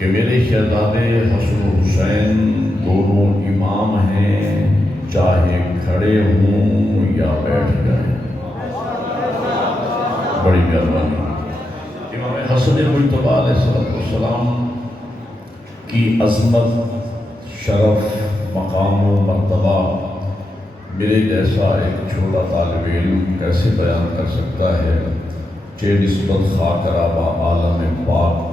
کہ میرے شہزادے حسن و حسین دونوں امام ہیں، چاہے کھڑے ہوں یا بیٹھ جائیں۔ بڑی مہربانی۔ امام حسن مجتبیٰ علیہ السلام کی عظمت، شرف، مقام و مرتبہ میرے جیسا ایک چھوٹا طالب علم کیسے بیان کر سکتا ہے؟ چہ نسبت خاک رابہ عالم پاک،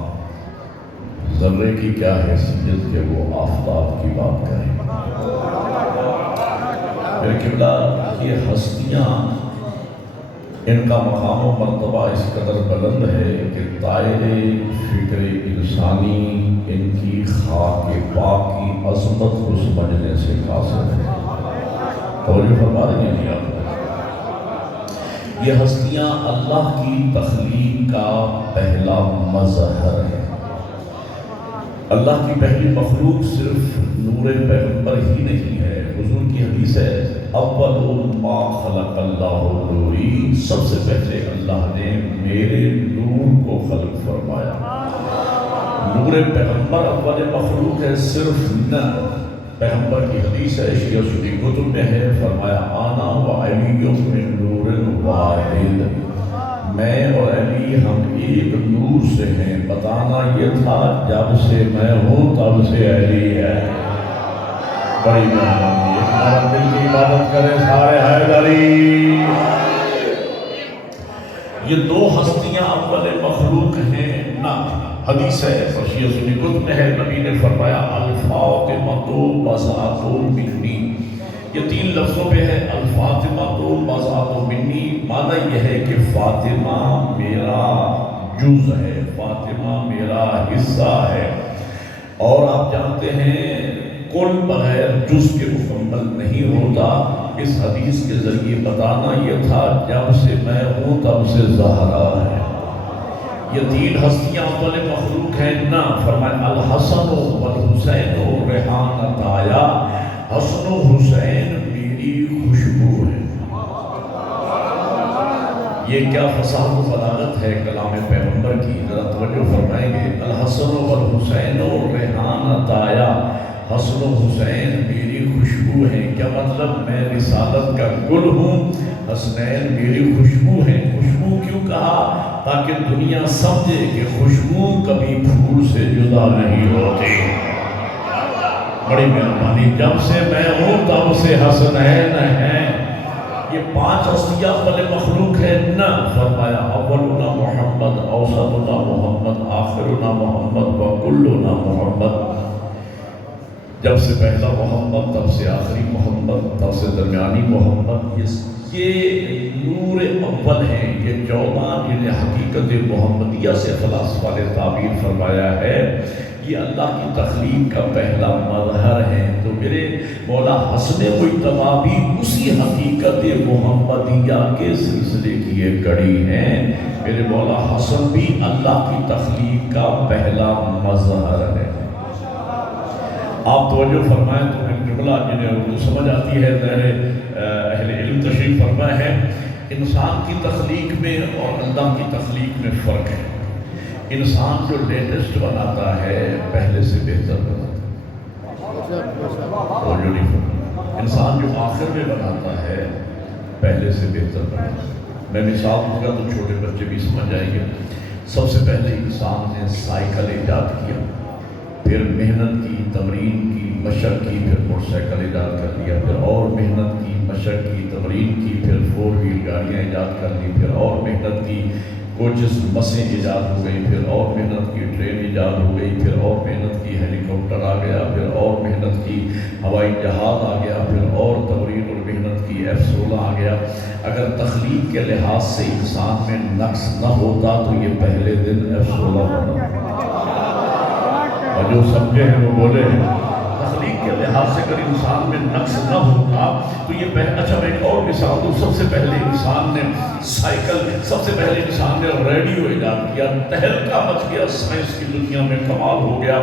ذرے کی کیا حیثیت کہ وہ آفتاب کی بات کریں۔ میرے قبلہ، یہ ہستیاں، ان کا مقام و مرتبہ اس قدر بلند ہے کہ دائرے فکر انسانی ان کی خاک پاک کی عظمت کو سمجھنے سے قاصر ہے۔ توجہ فرما رہے ہیں آپ؟ یہ ہستیاں اللہ کی تخلیق کا پہلا مظہر ہے۔ اللہ کی پہلی مخلوق صرف نور پیغمبر ہی نہیں ہے۔ حضور کی حدیث ہے، اول ما خلق اللہ نوری، سب سے پہلے اللہ نے میرے نور کو خلق فرمایا۔ نور پیغمبر اول مخلوق ہے، صرف نہ۔ پیغمبر کی حدیث ہے، شیعہ سنی کتب میں ہے، فرمایا آنا و علی من نور واحد، میں اور علی ہم ایک نور سے ہیں۔ بتانا یہ تھا جب سے میں ہوں تب سے علی ہے۔ بڑی مہربانی ہے، ہمارا دل کی عبادت کرے سارے حیدری۔ یہ دو ہستیاں اول مخلوق ہیں نا، حدیث ہے اور شیعہ سنی کتب میں ہے، نبی نے فرمایا الفاطمۃ بضعۃ منی، یہ تین لفظوں پہ ہے، الفاطمۃ بضعۃ منی، معنی یہ ہے کہ فاطمہ میرا جز ہے، فاطمہ میرا حصہ ہے۔ اور آپ جانتے ہیں کل بغیر جز کے مکمل نہیں ہوتا۔ اس حدیث کے ذریعے بتانا یہ تھا جب سے میں ہوں تب سے زہرا ہے۔ یہ تین ہستیاں اول مخلوق ہیں نا، فرمایا الحسن والحسین ریحانۃ آیا، حسن و حسین میری خوشبو ہے۔ یہ کیا فصاحت و بلاغت ہے کلام پیغمبر کی، ذرا توجہ فرمائیں گے۔ الحسن والحسین ریحانۃ آیا، حسن و حسین میری خوشبو ہے۔ کیا مطلب؟ میں رسالت کا گل ہوں، حسنین میری خوشبو ہے۔ خوشبو کیوں کہا؟ تاکہ دنیا سمجھے کہ خوشبو کبھی پھول سے جدا نہیں ہوتی۔ بڑی مہربانی، جب سے میں ہوں تب سے حسنین ہیں۔ یہ پانچ ہستیاں اول مخلوق ہے نا، فرمایا اولنا محمد، اوسطنا محمد، آخرنا محمد، وکلنا محمد۔ جب سے پہلا محمد، تب سے آخری محمد، تب سے درمیانی محمد۔ یہ نور اول ہیں، یہ 14 جنہیں حقیقت محمدیہ سے فلاسفہ نے تعبیر فرمایا ہے، یہ اللہ کی تخلیق کا پہلا مظہر ہے۔ تو میرے مولا حسن مجتبیٰ بھی اسی حقیقت محمدیہ کے سلسلے کی ایک کڑی ہیں۔ میرے مولا حسن بھی اللہ کی تخلیق کا پہلا مظہر ہے۔ آپ توجہ فرمائیں تو ایک جملہ جنہیں اردو سمجھ آتی ہے، اہل علم تشریف فرما ہے، انسان کی تخلیق میں اور اللہ کی تخلیق میں فرق ہے۔ انسان جو لیٹسٹ بناتا ہے پہلے سے بہتر بناتا ہے۔ انسان جو آخر میں بناتا ہے پہلے سے بہتر بناتا ہے۔ میں مثال دوں گا تو چھوٹے بچے بھی سمجھ جائیں گے۔ سب سے پہلے انسان نے سائیکل ایجاد کیا، پھر محنت کی، تمرین کی، مشق کی، پھر موٹر سائیکل ایجاد کر لیا، پھر اور محنت کی، مشق کی، تمرین کی، پھر 4 وہیل گاڑیاں ایجاد کر لی، پھر اور محنت کی، کوچز بسیں ایجاد ہو گئی، پھر اور محنت کی، ٹرین ایجاد ہو گئی، پھر اور محنت کی، ہیلی کاپٹر آ گیا، پھر اور محنت کی، ہوائی جہاز آ گیا، پھر اور تمرین اور محنت کی، F-16 آ گیا۔ اگر تخلیق کے لحاظ سے انسان میں نقص نہ ہوتا تو یہ پہلے دن F-16 بنا، اور جو سمجھے ہیں وہ بولے۔ تخلیق کے لحاظ سے اگر انسان میں نقص نہ ہوتا تو یہ اچھا میں ایک اور مثال دوں. سب سے پہلے انسان نے سائیکل، سب سے پہلے انسان نے ریڈیو ایجاد کیا، تہلکہ مچ گیا سائنس کی دنیا میں، کمال ہو گیا.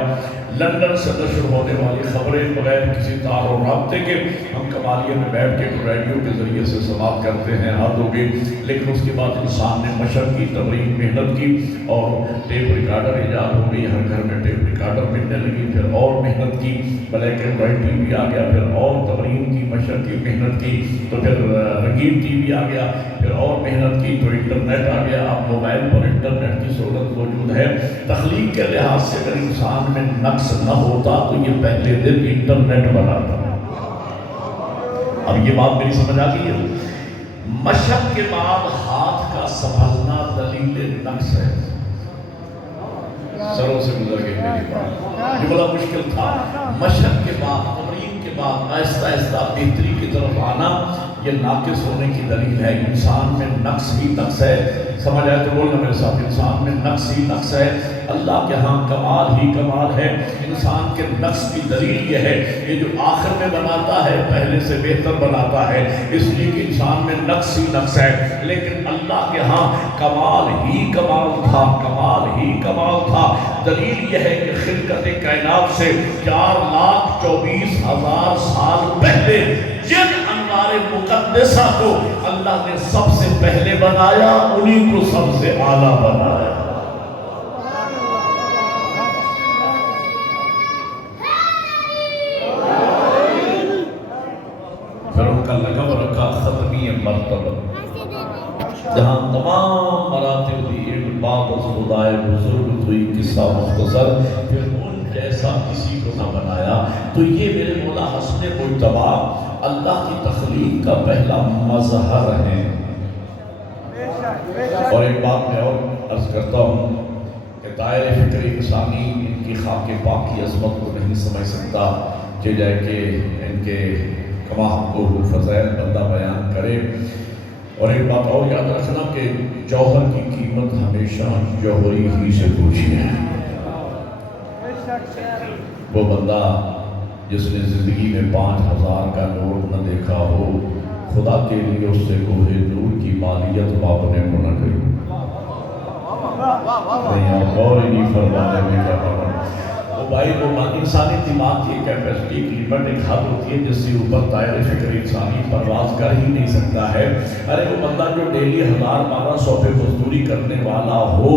لندن سے نشر ہونے والی خبریں بغیر کسی تار و رابطے کے ہم کمالیہ میں بیٹھ کے ریڈیو کے ذریعے سے سماعت کرتے ہیں، حد ہو گئی. لیکن اس کے بعد انسان نے مشق کی، تمرین، محنت کی اور ٹیپ ریکارڈر ایجاد ہو گئی. ہر گھر میں ٹیپ ریکارڈر ملنے لگی. پھر اور محنت کی، black and white T V آ گیا. پھر اور تمرین کی، مشق کی، محنت کی. تو پھر رنگین ٹی وی آ گیا. پھر اور محنت کی تو انٹرنیٹ آ گیا. اب موبائل پر انٹرنیٹ کی سہولت موجود ہے. تخلیق کے لحاظ سے اگر انسان میں نقص نہ ہوتا تو یہ پہلے دن انٹرنیٹ بنا تھا. اب یہ بات میری سمجھ آ گئی ہے. مشق کے بعد ہاتھ کا سنبھلنا دلیل نقص ہے. سروں سے گزر گئی میری بات، یہ بڑا مشکل تھا. مشق کے بعد، تمرین کے بعد آہستہ آہستہ بہتری کی طرف آنا یہ ناقص ہونے کی دلیل ہے. انسان میں نقص ہی نقص ہے. سمجھ آئے تو بولنا میرے ساتھ، انسان میں نقص ہی نقص ہے. اللہ کے ہاں کمال ہی کمال ہے. انسان کے نقص کی دلیل یہ ہے، یہ جو آخر میں بناتا ہے پہلے سے بہتر بناتا ہے، اس لیے کہ انسان میں نقص ہی نقص ہے. لیکن اللہ کے ہاں کمال ہی کمال تھا، کمال ہی کمال تھا. دلیل یہ ہے کہ خلقت کائنات سے 4,24,000 سال پہلے جن انوار مقدسہ کو اللہ نے سب سے پہلے بنایا، انہیں کو سب سے اعلیٰ بنایا. پھر ان کا لقب رکھا ختمی مرتبہ، جہاں تمام مراتب دی. ایک بات اس خدائے بزرگ ہوئی، قصہ مختصر، پھر ان جیسا کسی کو نہ بنایا. تو یہ میرے مولا حسن مجتبی اللہ کی تخلیق کا پہلا مظہر ہے. اور ایک بات میں اور عرض کرتا ہوں کہ دائرہ فکر انسانی ان کی خاک پاک کی عظمت کو نہیں سمجھ سکتا، کہ جائے کہ ان کے کما ہم کو فضائل بندہ بیان کرے. اور ایک بات اور یاد رکھنا کہ جوہر کی قیمت ہمیشہ جوہری ہی سے پوچھی ہے. وہ بندہ جس نے زندگی میں 5,000 کا نوٹ نہ دیکھا ہو، خدا کے لیے اس سے کوہ نور کی مالیت باپنے کو نہ کری. نہیں آپ اور نہیں فرمانے میں کیا پڑھا. وہ بھائی وہ انسانی دماغ کی کیپیسٹی کی لیمٹ ایک حد ہوتی ہے جس سے اوپر دائرہ فکر انسانی پرواز کر ہی نہیں سکتا ہے. ارے وہ بندہ جو ڈیلی 1,000-1,200 پہ مزدوری کرنے والا ہو،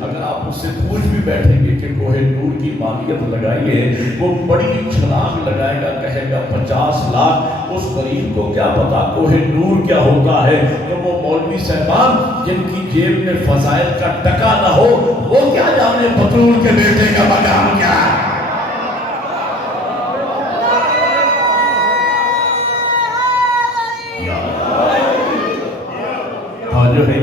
اگر آپ اس سے پوچھ بھی بیٹھیں گے کہ کوہ نور کی مالیت لگائیے، وہ بڑی چھلانگ لگائے گا، کہے گا 50 لاکھ. اس غریب کو کیا پتا کوہ نور کیا ہوتا ہے. تو وہ مولوی صاحبان جن کی جیب میں فضائل کا ٹکا نہ ہو، وہ کیا جانے بطول کے بیٹے کا مقام کیا ہے. جو ہے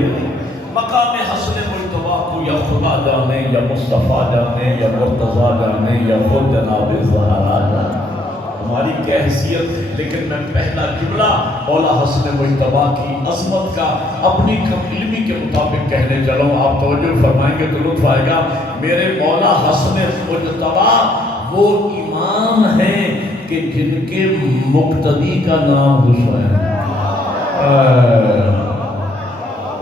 مقام حسن مجتبی کو یا خدا جانے، یا مصطفیٰ جانے، یا مرتضیٰ جانے، یا خود جناب زہرا جانے ہماری کیا حیثیت. لیکن میں پہلا جملہ مولا حسن مجتبی کی عظمت کا اپنی کم علمی کے مطابق کہنے چلا ہوں. آپ توجہ فرمائیں گے تو لطف آئے گا. میرے مولا حسن مجتبی وہ امام ہیں کہ جن کے مقتدی کا نام حسین.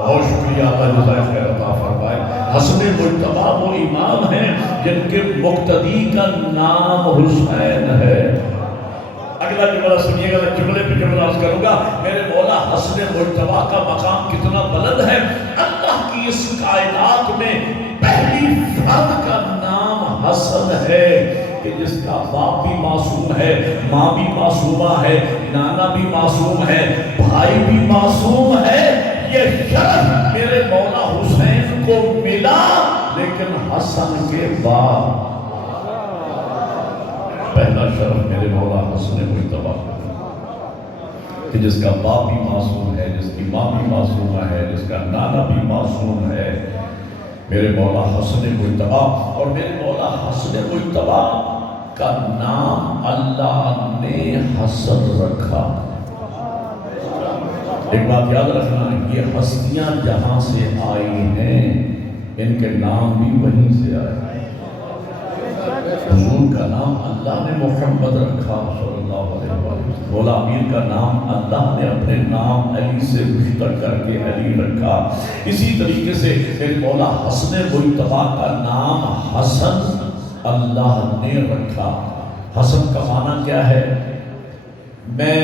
بہت شکریہ، اللہ جزائے خیر عطا فرمائے. حسن مجتبی وہ امام ہیں جن کے مقتدی کا نام حسین ہے. اگلا جملہ سنیے گا، جملے پہ جملہ عرض کروں گا. میرے مولا حسن مجتبی کا مقام کتنا بلند ہے. اللہ کی اس کائنات میں پہلی فرد کا نام حسن ہے کہ جس کا باپ بھی معصوم ہے، ماں بھی معصومہ ہے، نانا بھی معصوم ہے، بھائی بھی معصوم ہے. یہ شرف میرے مولا حسین کو ملا، لیکن حسن کے بعد پہلا شرف میرے مولا حسن مجتبی کہ جس کا باپ بھی معصوم ہے، جس کی ماں بھی معصومہ ہے، جس کا نانا بھی معصوم ہے، میرے مولا حسن مجتبی. اور میرے مولا حسن مجتبی کا نام اللہ نے حسن رکھا. ایک بات یاد رکھنا، یہ ہستیاں جہاں سے آئی ہیں ان کے نام بھی وہیں سے آئے. حضور کا نام اللہ نے محمد رکھا صلی اللہ علیہ وسلم، مولا امیر کا نام اللہ نے اپنے نام علی سے مشتق کر کے علی رکھا۔ اسی طریقے سے میرے مولا حسن مجتبیٰ کا نام حسن اللہ نے رکھا۔ حسن کا معنی کیا ہے؟ میں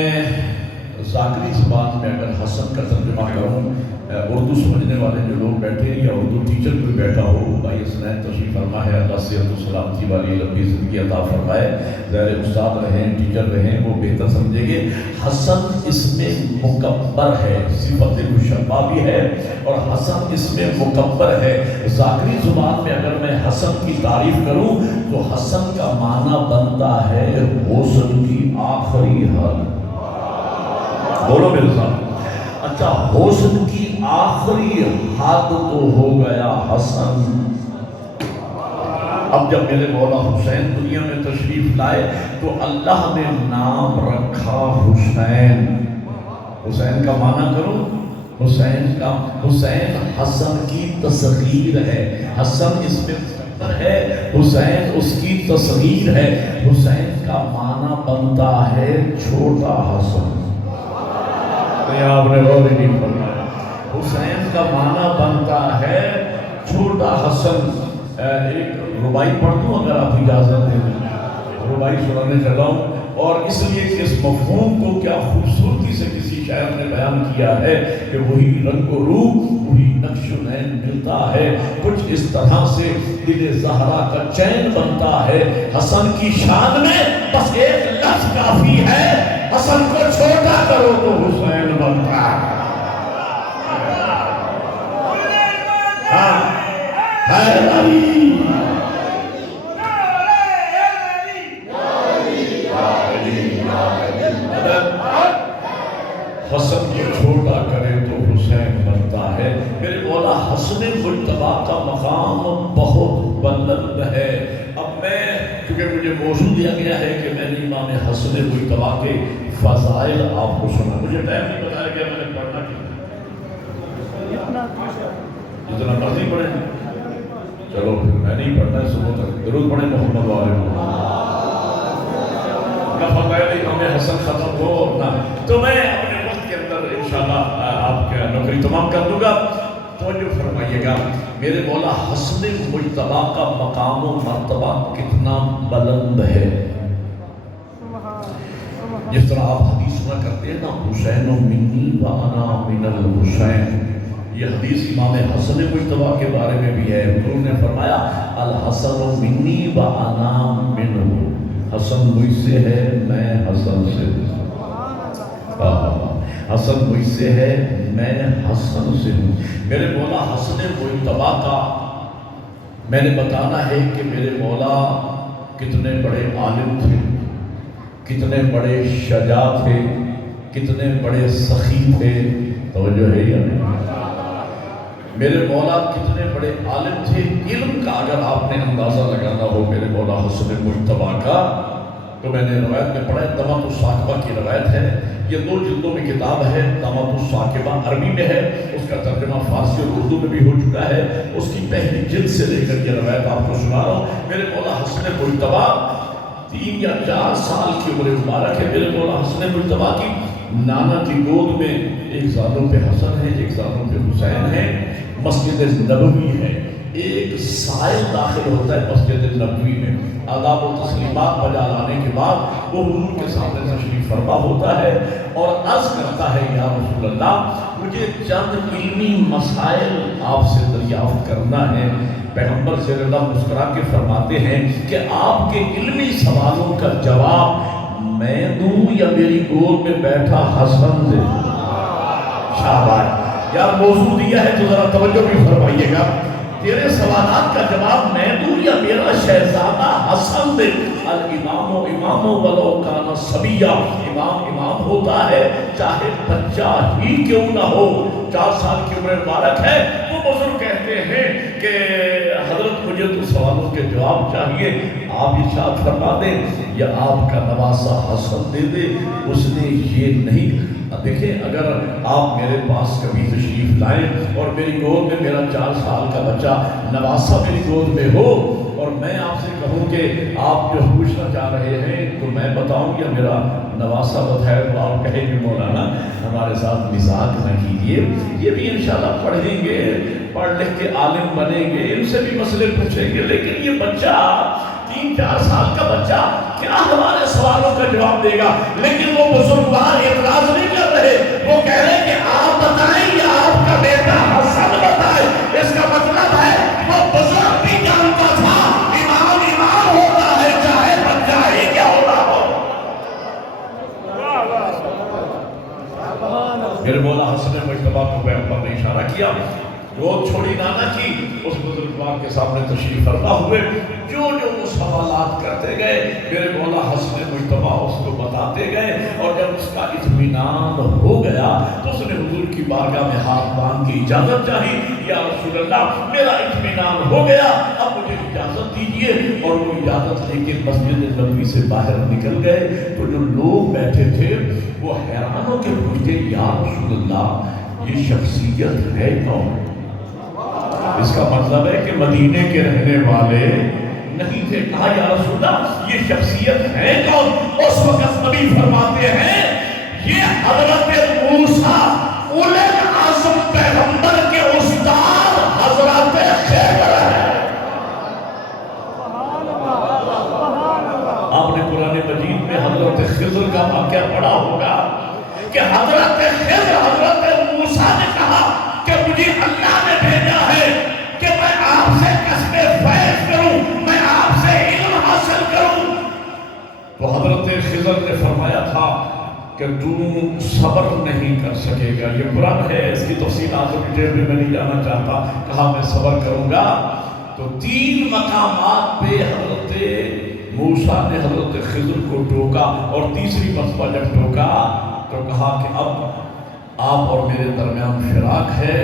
ذاکری زبان میں اگر حسن کا ترجمہ کروں، اردو سمجھنے والے جو لوگ بیٹھے ہیں یا اردو ٹیچر کوئی بیٹھا ہو، بھائی حسنین تشریف فرما ہے، اللہ صحت و سلامتی والی لمبی زندگی عطا فرمائے، ظاہر استاد رہیں ٹیچر رہیں وہ بہتر سمجھیں گے۔ حسن اس میں مکبر ہے، صفت مشبہ بھی ہے اور حسن اس میں مکبر ہے۔ ذاکری زبان میں اگر میں حسن کی تعریف کروں تو حسن کا معنی بنتا ہے حسن کی آخری حد۔ بولو میرے ساتھ، اچھا حسن کی آخری حد تو ہو گیا حسن۔ اب جب میرے مولا حسین دنیا میں تشریف لائے تو اللہ نے نام رکھا حسین۔ حسین کا معنی کرو، حسین حسن کی تصغیر ہے، حسن اس میں ہے، حسین اس کی تصغیر ہے۔ حسین کا معنی بنتا ہے چھوٹا حسن۔ آپ نے غور ہی نہیں فرمایا، حسین کا معنی بنتا ہے چھوٹا حسن۔ ایک ربائی پڑھ دوں اگر آپ اجازت دیں، ربائی سنانے چلا ہوں، اور اس لیے کہ اس مفہوم کو کیا خوبصورتی سے کسی شاعر نے بیان کیا ہے کہ وہی رنگ و روح وہی نقش و نین ملتا ہے، کچھ اس طرح سے دل زہرا کا چین بنتا ہے۔ حسن کی شان میں بس ایک لفظ کافی ہے، حسن کو چھوٹا کرو تو حسین بنتا ہے۔ حسن کو چھوٹا کرے تو حسین بنتا ہے۔ میرے مولا حسن مجتبیٰ کا مقام بہت بلند ہے۔ اب میں کیونکہ مجھے موضوع دیا گیا ہے کہ میں نے امام حسن مجتبیٰ کے فضائل آپ کو سنا، مجھے ٹائم نہیں بتایا گیا میں نے پڑھنا جتنا مرضی پڑھیں، چلو پھر میں نہیں پڑھنا صبح تک ضرور پڑھیں محمد والے کا فضائل امام حسن ختم ہو نہ تو میں اپنے وقت کے اندر انشاءاللہ آپ کا نوکری تمام کر دوں گا۔ توجہ فرمائیے گا، میرے مولا حسن مجتبیٰ کا مقام و مرتبہ کتنا بلند ہے۔ جس طرح آپ حدیث سنا کرتے ہیں نا، حسین منی و انا من الحسین، یہ حدیث امام حسن مجتبیٰ کے بارے میں بھی ہے۔ حضور نے فرمایا الحسن منی و انا منہ، حسن مجھ سے ہے میں حسن سے ہوں، حسن مجھ سے ہے میں حسن سے ہوں۔ میرے مولا حسن مجتبیٰ کا میں نے بتانا ہے کہ میرے مولا کتنے بڑے عالم تھے، کتنے بڑے شجاع تھے، کتنے بڑے سخی تھے۔ توجہ ہے یا نہیں؟ میرے مولا کتنے بڑے عالم تھے۔ علم کا اگر آپ نے اندازہ لگانا ہو میرے مولا حسن مجتبیٰ کا تو میں نے روایت میں پڑھا ہے، طمأۃ الثاقبہ کی روایت ہے، یہ 2 جلدوں میں کتاب ہے۔ طمأۃ الثاقبہ عربی میں ہے، اس کا ترجمہ فارسی اور اردو میں بھی ہو چکا ہے۔ اس کی پہلی جلد سے لے کر یہ روایت آپ کو سنا رہا ہوں۔ میرے مولا حسن مجتبیٰ 3 یا 4 سال کی عمر مبارک ہے میرے مولا حسن مجتبیٰ کی۔ نانا کی گود میں ایک زانوں پہ حسن ہے، ایک زانوں پہ حسین ہے۔ مسجد نبوی ہے، ایک سائل داخل ہوتا ہے مسجد نبوی میں، آداب و تسلیمات بجا لانے کے بعد وہ حضور کے سامنے تشریف فرما ہوتا ہے اور عرض کرتا ہے یا رسول اللہ مجھے چند علمی مسائل آپ سے دریافت کرنا ہے۔ پیغمبر صلی اللہ علیہ وسلم مسکرا کے فرماتے ہیں کہ آپ کے علمی سوالوں کا جواب میں دوں یا میری گود میں بیٹھا حسن دے؟ شاباش یار، موضوع دیا ہے تو ذرا توجہ بھی فرمائیے گا۔ تیرے سوالات کا جواب میں دوں یا میرا شہزادہ حسن دے؟ الامام امام ولو کان صبیا، امام ہوتا ہے چاہے بچہ ہی کیوں نہ ہو۔ 4 سال کی عمر مبارک ہے، وہ بزرگ کہتے ہیں کہ حضرت مجھے تو سوالوں کے جواب چاہیے، آپ ارشاد فرما دیں یا آپ کا نواسہ حسن دے دے۔ اس نے یہ نہیں دیکھیں، اگر آپ میرے پاس کبھی تشریف لائیں اور میری گود میں میرا 4 سال کا بچہ نواسہ میری گود میں ہو اور میں آپ سے کہوں کہ آپ جو پوچھنا چاہ رہے ہیں تو میں بتاؤں یا میرا نواسا بتائے تو آپ کہیں کہ مولانا ہمارے ساتھ مزاق نہ کیجیے، یہ بھی انشاءاللہ پڑھیں گے، پڑھ لکھ کے عالم بنیں گے، ان سے بھی مسئلے پوچھیں گے، لیکن یہ بچہ 3-4 سال کا بچہ کیا ہمارے سوالوں کا جواب دے گا؟ لیکن وہ بزرگوار اعتراض نہیں کر رہے، وہ کہہ رہے کہ آپ بتائیں یا آپ کا بیٹا حسن بتائے۔ اس کا مطلب ہے وہ بزرگ بھی جانتا تھا امام امام ہوتا ہے چاہے بچہ ہی کیا ہوتا ہو۔ میرے مولا حسن مجتبیٰ کو پیغمبر نے اشارہ کیا، وہ چھوڑی نانا کی اس بزرگوار کے سامنے تشریف فرما ہوئے، جو وہ سوالات کرتے گئے میرے مولا حسن مجتبیٰ اس کو بتاتے گئے، اور جب اس کا اطمینان ہو گیا تو اس نے حضور کی بارگاہ میں ہاتھ باندھ کے اجازت چاہی، یا رسول اللہ میرا اطمینان ہو گیا، اب مجھے اجازت دیجئے۔ اور وہ اجازت لے کے مسجد نبوی سے باہر نکل گئے تو جو لوگ بیٹھے تھے وہ حیران ہو کے پوچھتے، یا رسول اللہ یہ شخصیت ہے کون؟ اس کا مطلب ہے کہ مدینے کے رہنے والے نہیں تھے۔ کہا یا رسول اللہ یہ شخصیت ہے کون؟ اس وقت نبی فرماتے ہیں یہ حضرت موسیٰ اولو العزم پیغمبر کے استاد حضرت خضر ہے۔ آپ نے قرآن مجید میں حضرت خضر کا واقعہ پڑھا ہوگا کہ حضرت خضر حضرت موسیٰ نے کہا کہ مجھے اللہ نے بھیجا ہے کہ میں آپ سے کسب فیض کروں، میں آپ سے علم حاصل کروں۔ تو حضرت خضر نے فرمایا تھا کہ تو صبر نہیں کر سکے گا، یہ قرآن ہے، اس کی تفصیلات ڈیٹیل میں نہیں جانا چاہتا۔ کہا میں صبر کروں گا۔ تو 3 مقامات پہ حضرت موسیٰ نے حضرت خضر کو ٹوکا، اور تیسری مرتبہ جب ٹوکا تو کہا کہ اب آپ اور میرے درمیان فراق ہے۔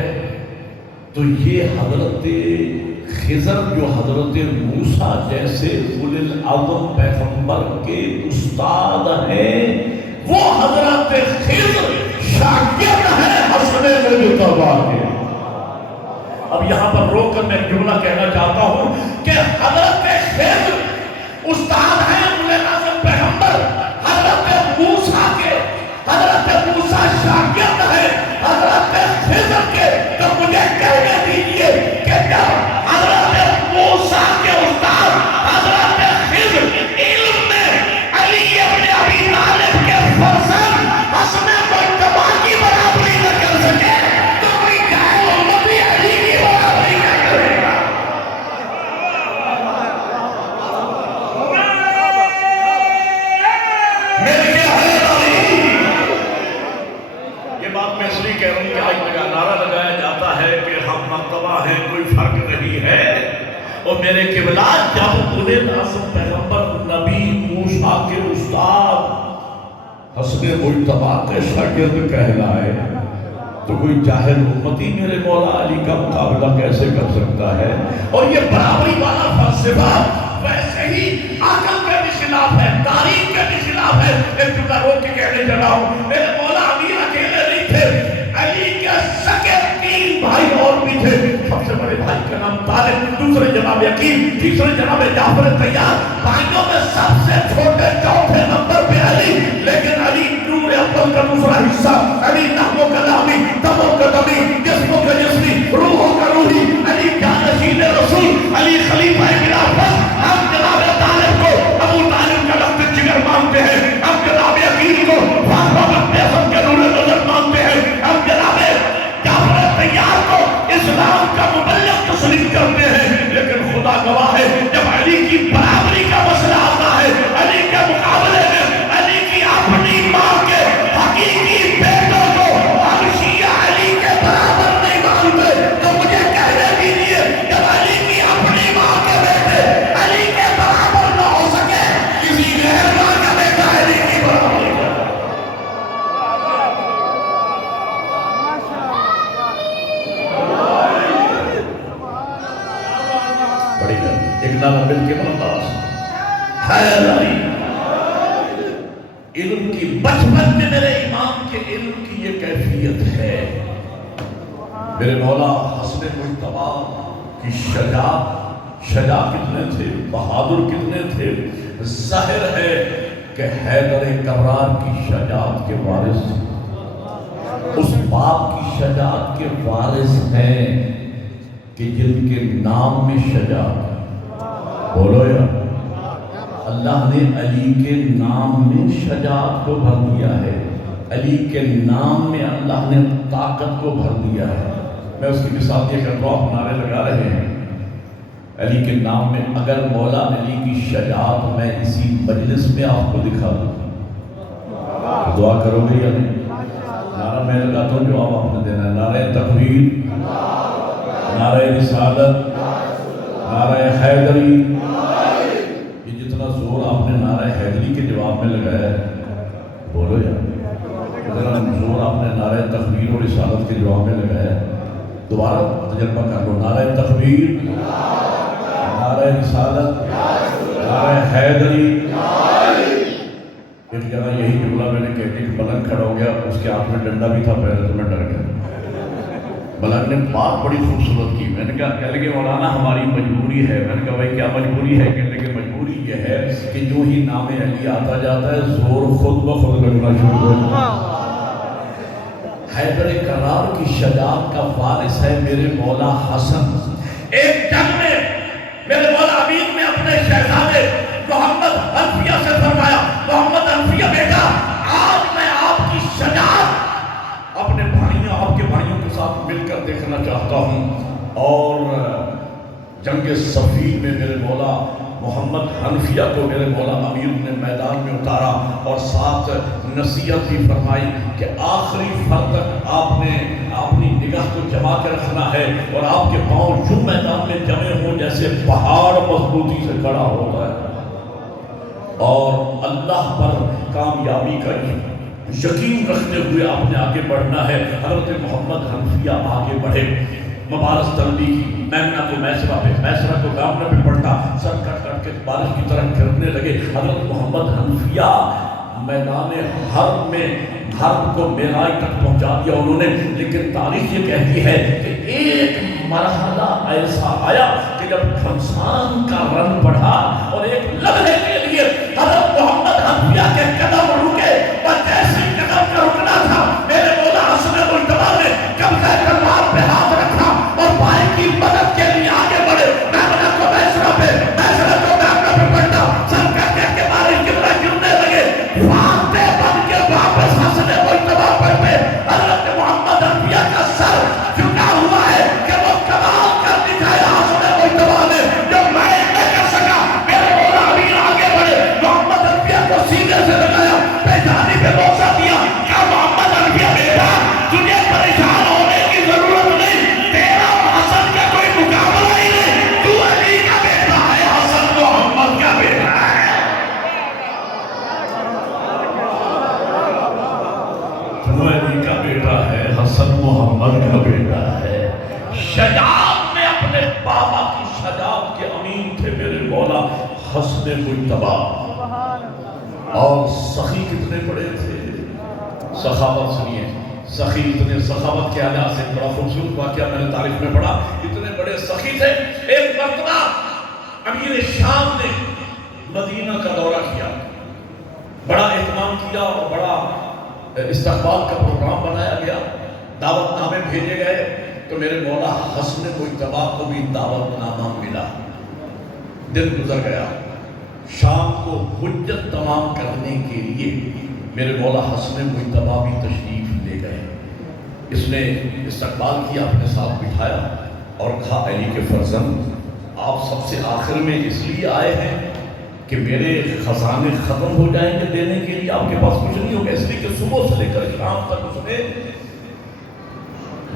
تو یہ حضرت خضر جو حضرت موسیٰ جیسے اولو العزم پیغمبر کے استاد ہیں، وہ حضرت خضر شاگرد ہیں حسن مجتبیٰ کے۔ اب یہاں پر روک کر میں جملہ کہنا چاہتا ہوں کہ حضرت خضر استاد ہیں اولو العزم پیغمبر حضرت موسیٰ کے، حضرت موسیٰ شاگرد ہے حضرت خضر کے۔ تو مجھے کہنے دیجئے کہ جب حضرت موسیٰ کے استاد حضرت خضر علم میں علی ابن ابی طالب کے فرزند حسن مجتبیٰ کی برابری نہ کر سکے تو کوئی جاہل امتی علی کی برابری نہ کرے گا۔ میرے میں اس لیے کہہ رہا ہوں کہ آج لگا نعرہ لگایا جاتا ہے کہ ہم مرتبہ ہیں، کوئی فرق نہیں ہے۔ اور میرے قبلہ جب اولو العزم پیغمبر نبی موسیٰ کے استاد حسن مجتبیٰ کے شاگرد کہلائے تو کوئی جاہل امتی میرے مولا علی کا مقابلہ کیسے کر سکتا ہے؟ اور یہ برابری والا فلسفہ ویسے ہی عقل کے بھی خلاف ہے، تاریخ کے بھی خلاف ہے۔ ایک جملہ روک کے کہنے چلا ہوں، میرے مولا امیر اکیلے نہیں تھے، علی کے سگے 3 بھائی اور بھی تھے۔ سب سے بڑے بھائی کا نام طالب، دوسرے جناب عقیل، تیسرے جناب جعفر طیار، بھائیوں میں سب سے چھوٹے 4تھے نمبر پہ علی۔ لیکن علی نور اول کا دوسرا حصہ، علی لحم کا لحمی، دم کا دمی، جسم کا جسمی، روح کا روحی، علی جانشین رسول، علی خلیفہ خلافت۔ ہم جناب طالب کو ابو طالب کا لفظ جگر مانتے ہیں، ہم جناب عقیل کو فاطمہ بنت اسد کے نور نظر مانتے ہیں، ہم جناب جعفر طیار کو اسلام کا مبلغ تسلیم کرتے ہیں۔ لیکن خدا گواہ ہے جب علی کی برابری کا مسئلہ آتا ہے، علی کے مقابلے میں علی کی اپنی ماں کے حقیقی بیٹوں کو ہم شیعہ علی کے برابر نہیں مانتے، تو مجھے کہنے دیجیے جب علی کی اپنی ماں کے بیٹے علی کے برابر نہ ہو سکے، کسی غیر ماں کا بیٹا علی کی برابری کرے۔ بڑی گل ایک نام مل کے بنداز ہے علم کی بچپن میں میرے امام کے علم کی یہ کیفیت ہے۔ میرے مولا حسن مجتبیٰ کی شجاعت شجاع کتنے تھے، بہادر کتنے تھے. ظاہر ہے کہ حیدر کرار کی شجاعت کے وارث، اس باپ کی شجاعت کے وارث ہیں کہ جن کے نام میں شجاعت ہے. بولو یا اللہ نے علی کے نام میں شجاعت کو بھر دیا ہے، علی کے نام میں اللہ نے طاقت کو بھر دیا ہے. میں اس کی مثال یہ کرتا ہوں، آپ نعرے لگا رہے ہیں علی کے نام میں. اگر مولا علی کی شجاعت میں اسی مجلس میں آپ کو دکھا دوں، دعا کرو گے یا نہیں؟ نعرہ میں لگاتا ہوں، جواب آپ نے دینا ہے. نعرہ تکبیر، نعرہ رسالت، نعرہ حیدری. یہ جتنا زور آپ نے نعرہ حیدری کے جواب میں لگایا ہے، بولو یا جتنا زور آپ نے نعرہ تکبیر اور رسالت کے جواب میں لگایا ہے، دوبارہ تجربہ کر لو. نعرہ تکبیر، نعرہ رسالت، نعرہ حیدری. ایک جگہ یہی جملہ میں نے کہہ دیا کہ ملنگ کھڑا ہو گیا، اس کے ہاتھ میں ڈنڈا بھی تھا، پہلے تو میں ڈر گیا. ملنگ نے بات بڑی خوبصورت کی. میں نے کہا کہہ لگے مولانا ہماری مجبوری ہے. میں نے کہا بھائی کیا مجبوری ہے؟ کہہ لگے مجبوری یہ ہے کہ جو ہی نام علی آتا جاتا ہے زور خود بخود لگنا شروع ہو جاتا ہے. حیدر کرار کی شجاعت کا وارث ہے میرے مولا حسن. ایک جنگ میں میرے مولا امین نے اپنے شہزادے محمد حنفیہ سے فرمایا، محمد حنفیہ بیٹا، آج میں آپ کی شجاعت اپنے بھائیوں، آپ کے بھائیوں کے ساتھ مل کر دیکھنا چاہتا ہوں. اور جنگ صفین میں میرے مولا محمد حنفیہ کو میرے مولا امیر نے میدان میں اتارا اور ساتھ نصیحت بھی فرمائی کہ آخری فر تک آپ نے اپنی نگاہ کو جما کے رکھنا ہے اور آپ کے پاؤں یوں میدان میں جمے ہوں جیسے پہاڑ مضبوطی سے کھڑا ہوتا ہے، اور اللہ پر کامیابی کا یقین رکھتے ہوئے آپ نے آگے بڑھنا ہے. حضرت محمد حنفیہ آگے بڑھے، مبارز تلبی کی میمنہ کو میسرہ پہ، میسرہ کو دامنہ پہ پڑھتا، سر کٹ کٹ کے بارش کی طرح گرنے لگے. حضرت محمد حنفیہ میدان حرب میں حرب کو معراج تک پہنچا دیا انہوں نے. لیکن تاریخ یہ کہتی ہے کہ ایک مرحلہ ایسا آیا کہ جب گھمسان کا رنگ بڑھا اور ایک لمحے کے لیے حضرت محمد حنفیہ کے قدم رکے، اور جیسے قدم کا رکنا تھا میرے مولا حسن مجتبی نے قبضہ تلوار پہ ہاتھ رکھا اور بھائی کی مدد کے لیے آگے بڑھے. میمنہ کو میسرہ پہ، میسرہ کو دامنہ پہ پڑھتا، سر کٹ کے بارش کی طرح گرنے لگے. فاتح بن کے واپس حسن مجتبی پر پہ حضرت محمد حنفیہ کا سر جھکا ہوا ہے کہ وہ کمال کر دکھایا حسن مجتبی نے جو میں نہ کر سکا. میرے مولا امین آگے بڑھے، محمد حنفیہ کو سینے سے لگایا، پیشانی پہ بوسہ دیا. کیا محمد حنفیہ بیٹا تجھے پریشان ہونے کی ضرورت نہیں، تیرا حسن کا کوئی مقابلہ ہی نہیں، تو علی کا بیٹا ہے، حسن محمد کا بیٹا ہے. علی کا بیٹا ہے، حسن محمد کا بیٹا ہے. شجاعت میں اپنے بابا کی شجاعت کے امین تھے میرے مولا حسن مجتبی. اور سخی کتنے بڑے تھے، سخاوت سنیے. سخی اتنے سخاوت کے لحاظ سے بڑا خوبصورت واقعہ میں نے تاریخ میں پڑھا. اتنے بڑے سخی تھے. ایک مرتبہ امیر شام نے مدینہ کا دورہ کیا، بڑا اہتمام کیا اور بڑا استقبال کا پروگرام بنایا گیا، دعوت نامے بھیجے گئے. تو میرے مولا حسن مجتبی کو بھی دعوت نامہ ملا. دن گزر گیا، شام کو حجت تمام کرنے کے لیے میرے مولا حسن مجتبی بھی تشریف لے گئے. اس نے استقبال کیا، اپنے ساتھ بٹھایا اور کہا علی کے فرزند، آپ سب سے آخر میں اس لیے آئے ہیں کہ میرے خزانے ختم ہو جائیں گے دینے کے لیے، آپ کے پاس کچھ نہیں ہوگا. اس لیے کہ صبح سے لے کر شام تک اس نے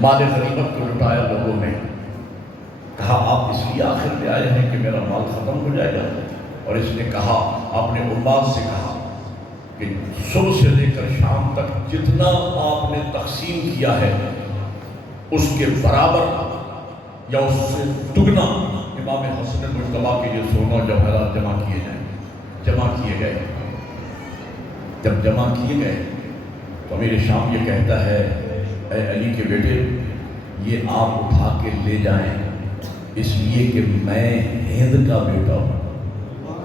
مال غنیمت کو لٹایا لوگوں میں. کہا آپ اس لیے آخر میں آئے ہیں کہ میرا مال ختم ہو جائے گا. اور اس نے کہا، اپنے عمال سے کہا کہ صبح سے لے کر شام تک جتنا آپ نے تقسیم کیا ہے اس کے برابر یا اس سے دگنا امام حسن مجتبی کے لیے سونا و جواہرات جمع کیے جائیں. جمع کیے گئے. جب جمع کیے گئے تو امیر شام یہ کہتا ہے، اے علی کے بیٹے، یہ آپ اٹھا کے لے جائیں اس لیے کہ میں ہند کا بیٹا ہوں.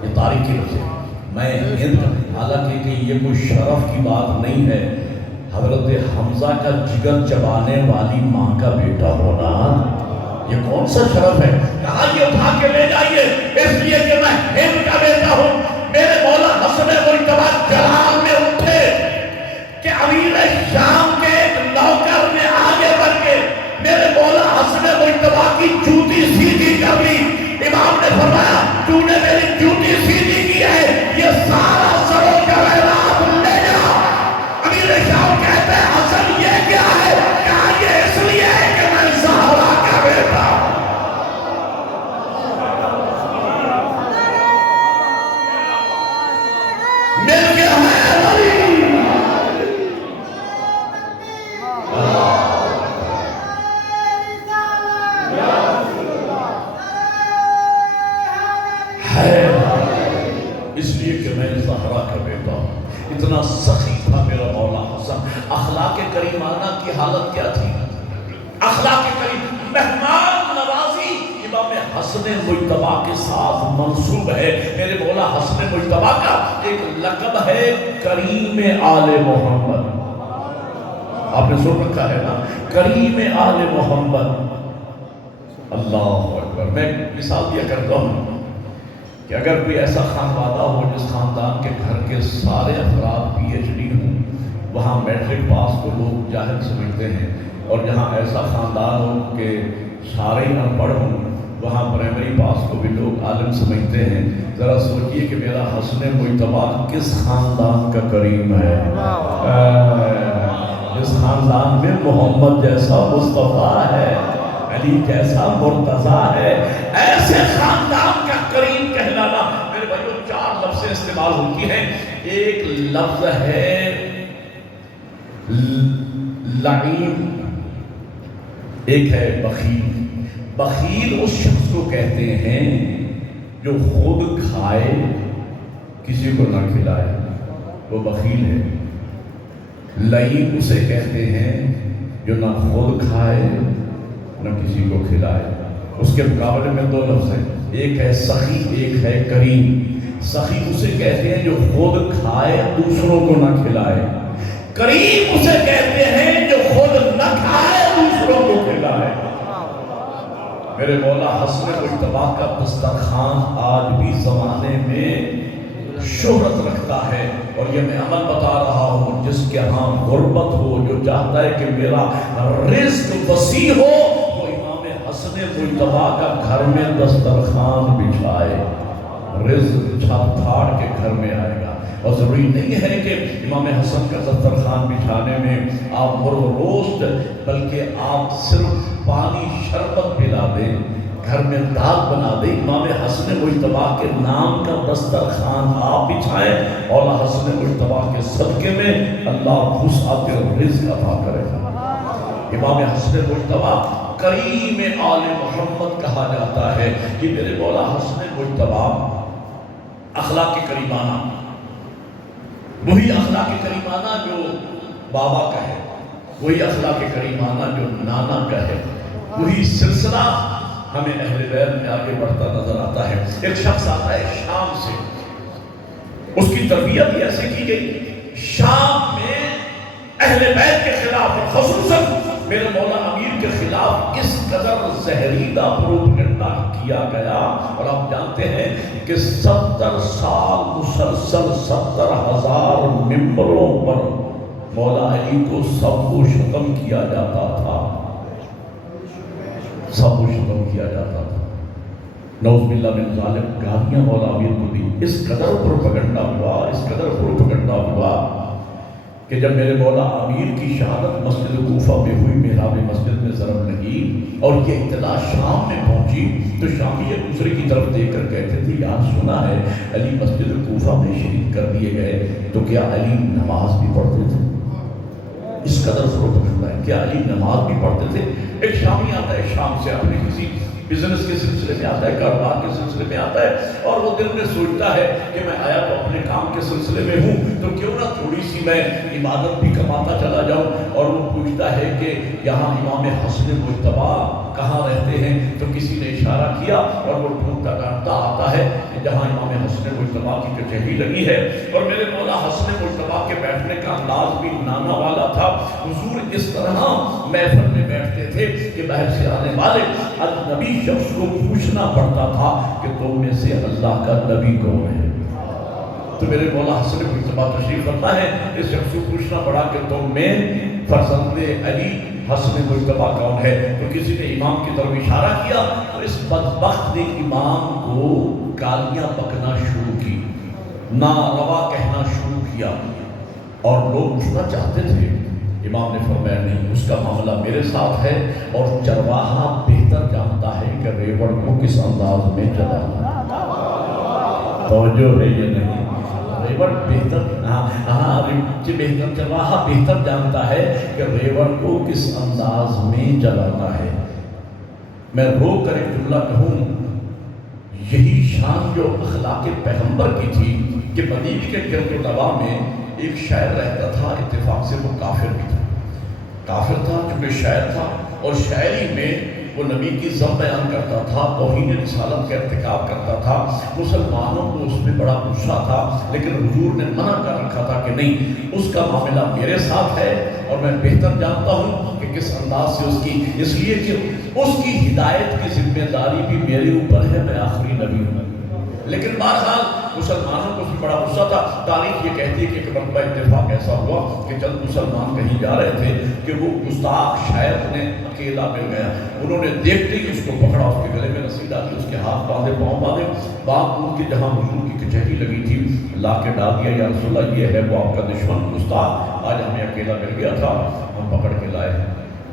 یہ تاریخ کی وجہ ہے. میں ہند کا، حالانکہ کہ یہ کوئی شرف کی بات نہیں ہے. حضرت حمزہ کا جگر چبانے والی ماں کا بیٹا ہونا یہ کون سا شرف ہے؟ کہا یہ اٹھا کے لے جائیے، اس لیے کہ میں ہند کا بیٹا ہوں. میرے مولا حسن مجتبیٰ جلال میں اٹھے کہ امیر شام کے ایک نوکر نے آگے بڑھ کے میرے مولا حسن مجتبیٰ کی جوتی سیدھی کر لی. امام نے فرمایا تو نے میری جوتی سیدھی کی ہے، یہ سارا سروں کا ویرات لے جا. امیر شام کہتے ہیں حسن یہ کیا ہے؟ کہا یہ اس لیے ہے کہ میں زہرا کا بیٹا ہوں. مل گیا ہے علی. اس لیے کہ میں زہرا کا بیٹا ہوں. اتنا سخی تھا میرا مولا حسن. اخلاق کریمانہ کی حالت کیا تھی؟ اخلاق کریم، مہمان نوازی امام حسن مجتبیٰ کے ساتھ منسوب ہے. میرے مولا حسن مجتبیٰ کا ایک لقب ہے کریم آل محمد. آپ نے سن رکھا ہے نا، کریم آل محمد. اللہ اکبر. میں مثال دیا کرتا ہوں کہ اگر کوئی ایسا خانوادہ ہو جس خاندان کے گھر کے سارے افراد پی ایچ ڈی ہوں، وہاں میٹرک پاس کو لوگ جاہل سمجھتے ہیں، اور جہاں ایسا خاندان ہو کہ سارے ہی ان پڑھ ہوں، وہاں پرائمری پاس کو بھی لوگ عالم سمجھتے ہیں. ذرا سوچئے کہ میرا حسن مجتبیٰ کس خاندان کا کریم ہے. اس خاندان میں محمد جیسا مصطفیٰ ہے، علی جیسا مرتضیٰ ہے. ایسے خاندان کا کریم کہلانا. میرے بھائیو 4 لفظیں استعمال ہوتی ہیں. ایک لفظ ہے لعین، ایک ہے بخیل. بخیل اس شخص کو کہتے ہیں جو خود کھائے کسی کو نہ کھلائے، وہ بخیل ہے. لعین اسے کہتے ہیں جو نہ خود کھائے نہ کسی کو کھلائے. اس کے مقابلے میں 2 لفظ ہیں، ایک ہے سخی، ایک ہے کریم. سخی اسے کہتے ہیں جو خود کھائے دوسروں کو نہ کھلائے. کریم اسے کہتے ہیں جو خود نہ کھائے دوسروں کو کھلائے. میرے مولا حسن مجتبیٰ کا دسترخوان آج بھی زمانے میں شہرت رکھتا ہے. اور یہ میں عمل بتا رہا ہوں، جس کے ہاں غربت ہو، جو چاہتا ہے کہ میرا رزق وسیع ہو، وہ امام حسن مجتبیٰ کا گھر میں دسترخوان بچھائے. رزق چھت پھاڑ کے گھر میں آئے گا. اور ضروری نہیں ہے کہ امام حسن کا دسترخوان بچھانے میں آپ مرغ روسٹ، بلکہ آپ صرف پانی شربت پلا دیں، گھر میں دال بنا دیں. امام حسن مجتبیٰ کے نام کا دسترخوان آپ بچھائیں، اور حسن مجتبیٰ کے صدقے میں اللہ وسعت رزق عطا کرے گا. امام حسن مجتبیٰ کریم آل محمد کہا جاتا ہے. کہ میرے مولا حسن مجتبیٰ اخلاق کریمانہ، وہی اخلاق کریمانہ جو بابا کا ہے، وہی اخلاق کریمانہ جو نانا کا ہے، وہی سلسلہ ہمیں اہل بیت میں آگے بڑھتا نظر آتا ہے. ایک شخص آتا ہے شام سے، اس کی تربیت ایسے کی گئی. شام میں اہل بیت کے خلاف، خصوصاً میرے مولا امیر کے خلاف اس قدر زہریلا پروپیگنڈا کیا گیا. اور آپ جانتے ہیں کہ 70 سال مسلسل 70,000 ممبروں پر مولا علی کو سب کو ختم کیا جاتا تھا. سب کو ختم کیا جاتا تھا. نعوذ باللہ من ذالک. گالیاں مولا امیر کو دی. اس قدر پروپیگنڈا ہوا، اس قدر پروپیگنڈا ہوا کہ جب میرے مولا امیر کی شہادت مسجد کوفہ میں ہوئی، محراب مسجد میں ضرب لگی اور یہ اطلاع شام میں پہنچی، تو شامی ایک دوسرے کی طرف دیکھ کر کہتے تھے یار سنا ہے علی مسجد کوفہ میں شہید کر دیے گئے، تو کیا علی نماز بھی پڑھتے تھے؟ اس قدر پروپیگنڈا ہے. کیا علی نماز بھی پڑھتے تھے؟ ایک شامی آتا ہے شام سے، اپنے کسی بزنس کے سلسلے میں آتا ہے، کاروبار کے سلسلے میں آتا ہے، اور وہ دل میں سوچتا ہے کہ میں آیا تو اپنے کام کے سلسلے میں ہوں، تو کیوں نہ تھوڑی سی میں عبادت بھی کماتا چلا جاؤں. اور وہ پوچھتا ہے کہ یہاں امام حسن مجتبیٰ کہاں رہتے ہیں؟ تو کسی نے اشارہ کیا اور وہ ڈھونڈتا ڈھونڈتا آتا ہے جہاں امام حسن مجتبیٰ کی کچہری لگی ہے، اور میرے مولا حسن مجتبیٰ کے بیٹھنے کا انداز بھی نانا والا تھا۔ حضور اس طرح محفل میں بیٹھتے تھے کہ باہر سے آنے والے اجنبی شخص کو پوچھنا پڑتا تھا کہ تم میں سے اللہ کا نبی کون ہے؟ تو میرے مولا حسن مجتبیٰ تشریف فرما ہے، اس شخص کو پوچھنا پڑا کہ تم میں فرزند علی حسن مجتبیٰ کون ہے؟ تو کسی نے امام کی طرف اشارہ کیا، تو اس بدبخت نے امام کو گالیاں بکنا شروع کی، ناروا کہنا شروع کیا، اور لوگ پوچھنا چاہتے تھے۔ امام نے فرمایا نہیں، اس کا معاملہ میرے ساتھ ہے، اور چرواہا بہتر جانتا ہے کہ ریوڑ کو کس انداز میں چلانا۔ توجہ ہے یہ نہیں؟ ریوڑ بہتر بہتر چرواہا بہتر جانتا ہے کہ ریوڑ کو کس انداز میں چلانا ہے۔ میں رو کر ایک جملہ کہوں، یہی شان جو اخلاق پیغمبر کی تھی کہ مدینے کے گرد و نواح میں ایک شاعر رہتا تھا، اتفاق سے وہ کافر بھی تھا۔ کافر تھا چونکہ شاعر تھا، اور شاعری میں وہ نبی کی ذم بیان کرتا تھا، توہین رسالت کا ارتکاب کرتا تھا۔ مسلمانوں کو اس میں بڑا غصہ تھا، لیکن حضور نے منع کر رکھا تھا کہ نہیں، اس کا معاملہ میرے ساتھ ہے، اور میں بہتر جانتا ہوں کہ کس انداز سے اس لیے کہ اس کی ہدایت کی ذمہ داری بھی میرے اوپر ہے، میں آخری نبی ہوں۔ لیکن بہرحال مسلمانوں کو بھی بڑا غصہ تھا۔ تاریخ یہ کہتی ہے کہ ایک مرتبہ اتفاق ایسا ہوا کہ چند مسلمان کہیں جا رہے تھے کہ وہ گستاخ شاعر انہیں اکیلا مل گیا۔ انہوں نے دیکھتے ہی اس کو پکڑا، اس کے گلے میں رسی ڈالی، اس کے ہاتھ باندھے، پاؤں باندھے، باپ ان کی جہاں حضور کی کچہری لگی تھی لا کے ڈال دیا، یا رسول اللہ یہ ہے وہ آپ کا دشمن گستاخ، آج ہمیں اکیلا مل گیا تھا، ہم پکڑ کے لائے ہیں۔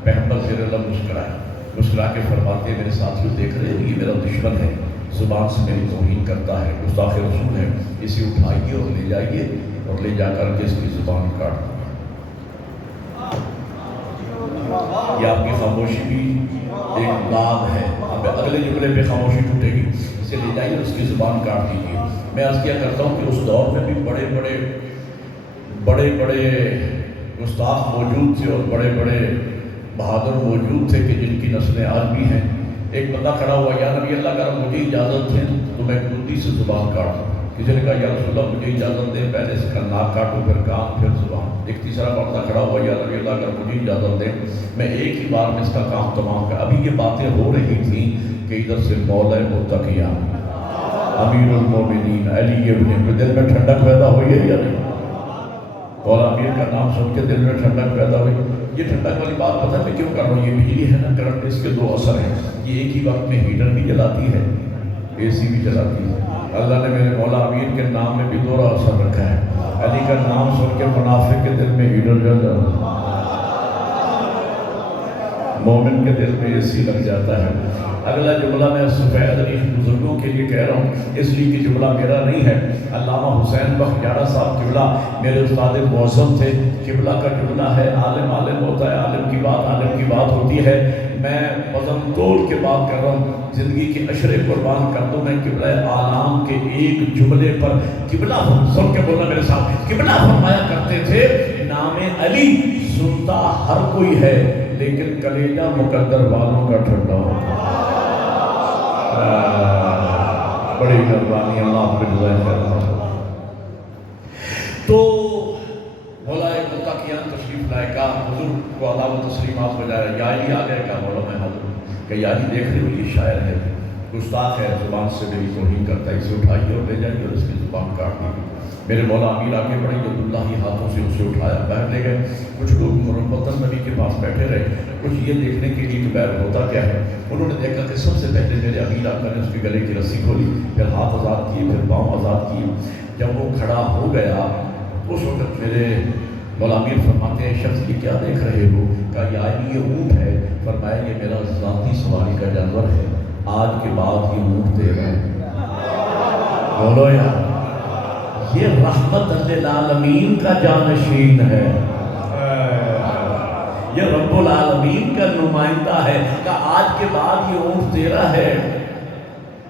پیغمبر صلی اللہ مسکرائے، مسکرا کے فرماتے ہیں میرے ساتھیوں دیکھ رہے ہیں یہ میرا دشمن ہے، زبان سے میری توہین کرتا ہے، گستاخ رسول ہے، اسے اٹھائیے اور لے جائیے، اور لے جا کر کے اس کی زبان کاٹ دیں۔ یہ آپ کی خاموشی بھی ایک داد ہے، اب اگلے جملے پہ خاموشی ٹوٹے گی، اسے لے جائیے اور اس کی زبان کاٹ دیجیے۔ میں عرض کیا کرتا ہوں کہ اس دور میں بھی بڑے بڑے گستاخ موجود تھے، اور بڑے بڑے بہادر موجود تھے کہ جن کی نسلیں آج بھی ہیں۔ ایک بندہ کھڑا ہوا، یا نبی اللہ اگر مجھے اجازت ہے تو میں کتی سے زبان کاٹ دوں۔ کسی نے کہا یا رسول اللہ مجھے اجازت دیں، پہلے اس کا ناک کاٹوں، پھر کان، پھر زبان۔ ایک تیسرا بندہ کھڑا ہوا، یا نبی اللہ اگر مجھے اجازت دیں میں ایک ہی بار میں اس کا کام تمام کر۔ ابھی یہ باتیں ہو رہی تھیں کہ ادھر سے مولا متقیہ امیر المومنین علی ابن، دل میں ٹھنڈک پیدا ہوئی ہے یا نہیں؟ اور امیر کا نام سن کے دل میں ٹھنڈک پیدا ہوئی۔ یہ ٹھنڈک والی بات پتہ میں کیوں کر رہا ہوں؟ یہ بجلی ہے نا، کرنٹ، اس کے دو اثر ہیں، یہ ایک ہی وقت میں ہیٹر بھی جلاتی ہے، اے سی بھی جلاتی ہے۔ اللہ نے میرے مولا امیر کے نام میں بھی دوہرا اثر رکھا ہے۔ علی کا نام سن کے منافق کے دل میں ہیٹر جل جاتا ہے، مومن کے دل میں اے سی لگ جاتا ہے۔ اگلا جملہ میں سفید علی بزرگوں کے لیے کہہ رہا ہوں، اس لیے کہ جملہ میرا نہیں ہے، علامہ حسین بخت جاڑا صاحب قبلہ میرے استاد معظم تھے۔ قبلہ کا جملہ ہے، عالم عالم ہوتا ہے، عالم کی بات ہوتی ہے۔ میں وزن تول کے بات کر رہا ہوں، زندگی کے عشرے قربان کر دوں میں قبلہ اعلام کے ایک جملے پر۔ قبلہ سن کے بولنا میرے ساتھ، قبلہ فرمایا کرتے تھے نام علی سنتا ہر کوئی ہے، لیکن کلیجہ مقدر والوں کا ٹھنڈا ہوتا ہے۔ بڑی مہربانی، اللہ آپ کو جزائے خیر۔ تو مولا متقیان تشریف لائے، کہا حضور کو آداب و تسلیمات بجائے، یا علی آ گئے، کہا مولا میں حضور، کہ یا علی دیکھ رہے ہو یہ شاعر ہے، گستاخ ہے، زبان سے میری توہین کرتا ہے، اسے اٹھائیے اور لے جائیے اور اس کی زبان کاٹ دیجیے۔ میرے مولا امیر آگے بڑھے، عبداللہ ہاتھوں سے اسے اٹھایا، باہر لے گئے۔ کچھ لوگ مرمتن نبی کے پاس بیٹھے رہے، کچھ یہ دیکھنے کے لیے کہ باہر ہوتا کیا ہے۔ انہوں نے دیکھا کہ سب سے پہلے میرے امیر آقا نے اس کے گلے کی رسی کھولی، پھر ہاتھ آزاد کیے، پھر پاؤں آزاد کیے۔ جب وہ کھڑا ہو گیا اس وقت میرے مولا امیر فرماتے ہیں شخص یہ کیا دیکھ رہے ہو؟ کہا یا علی یہ اونٹ ہے۔ فرمایا یہ میرا ذاتی سواری کا جانور ہے، آج کے بعد یہ اونٹ تیرا ہے۔ بولو یار، یہ رحمت للعالمین کا جانشین ہے، یہ رب العالمین کا نمائندہ ہے، کہ آج کے بعد یہ اونٹ تیرا ہے،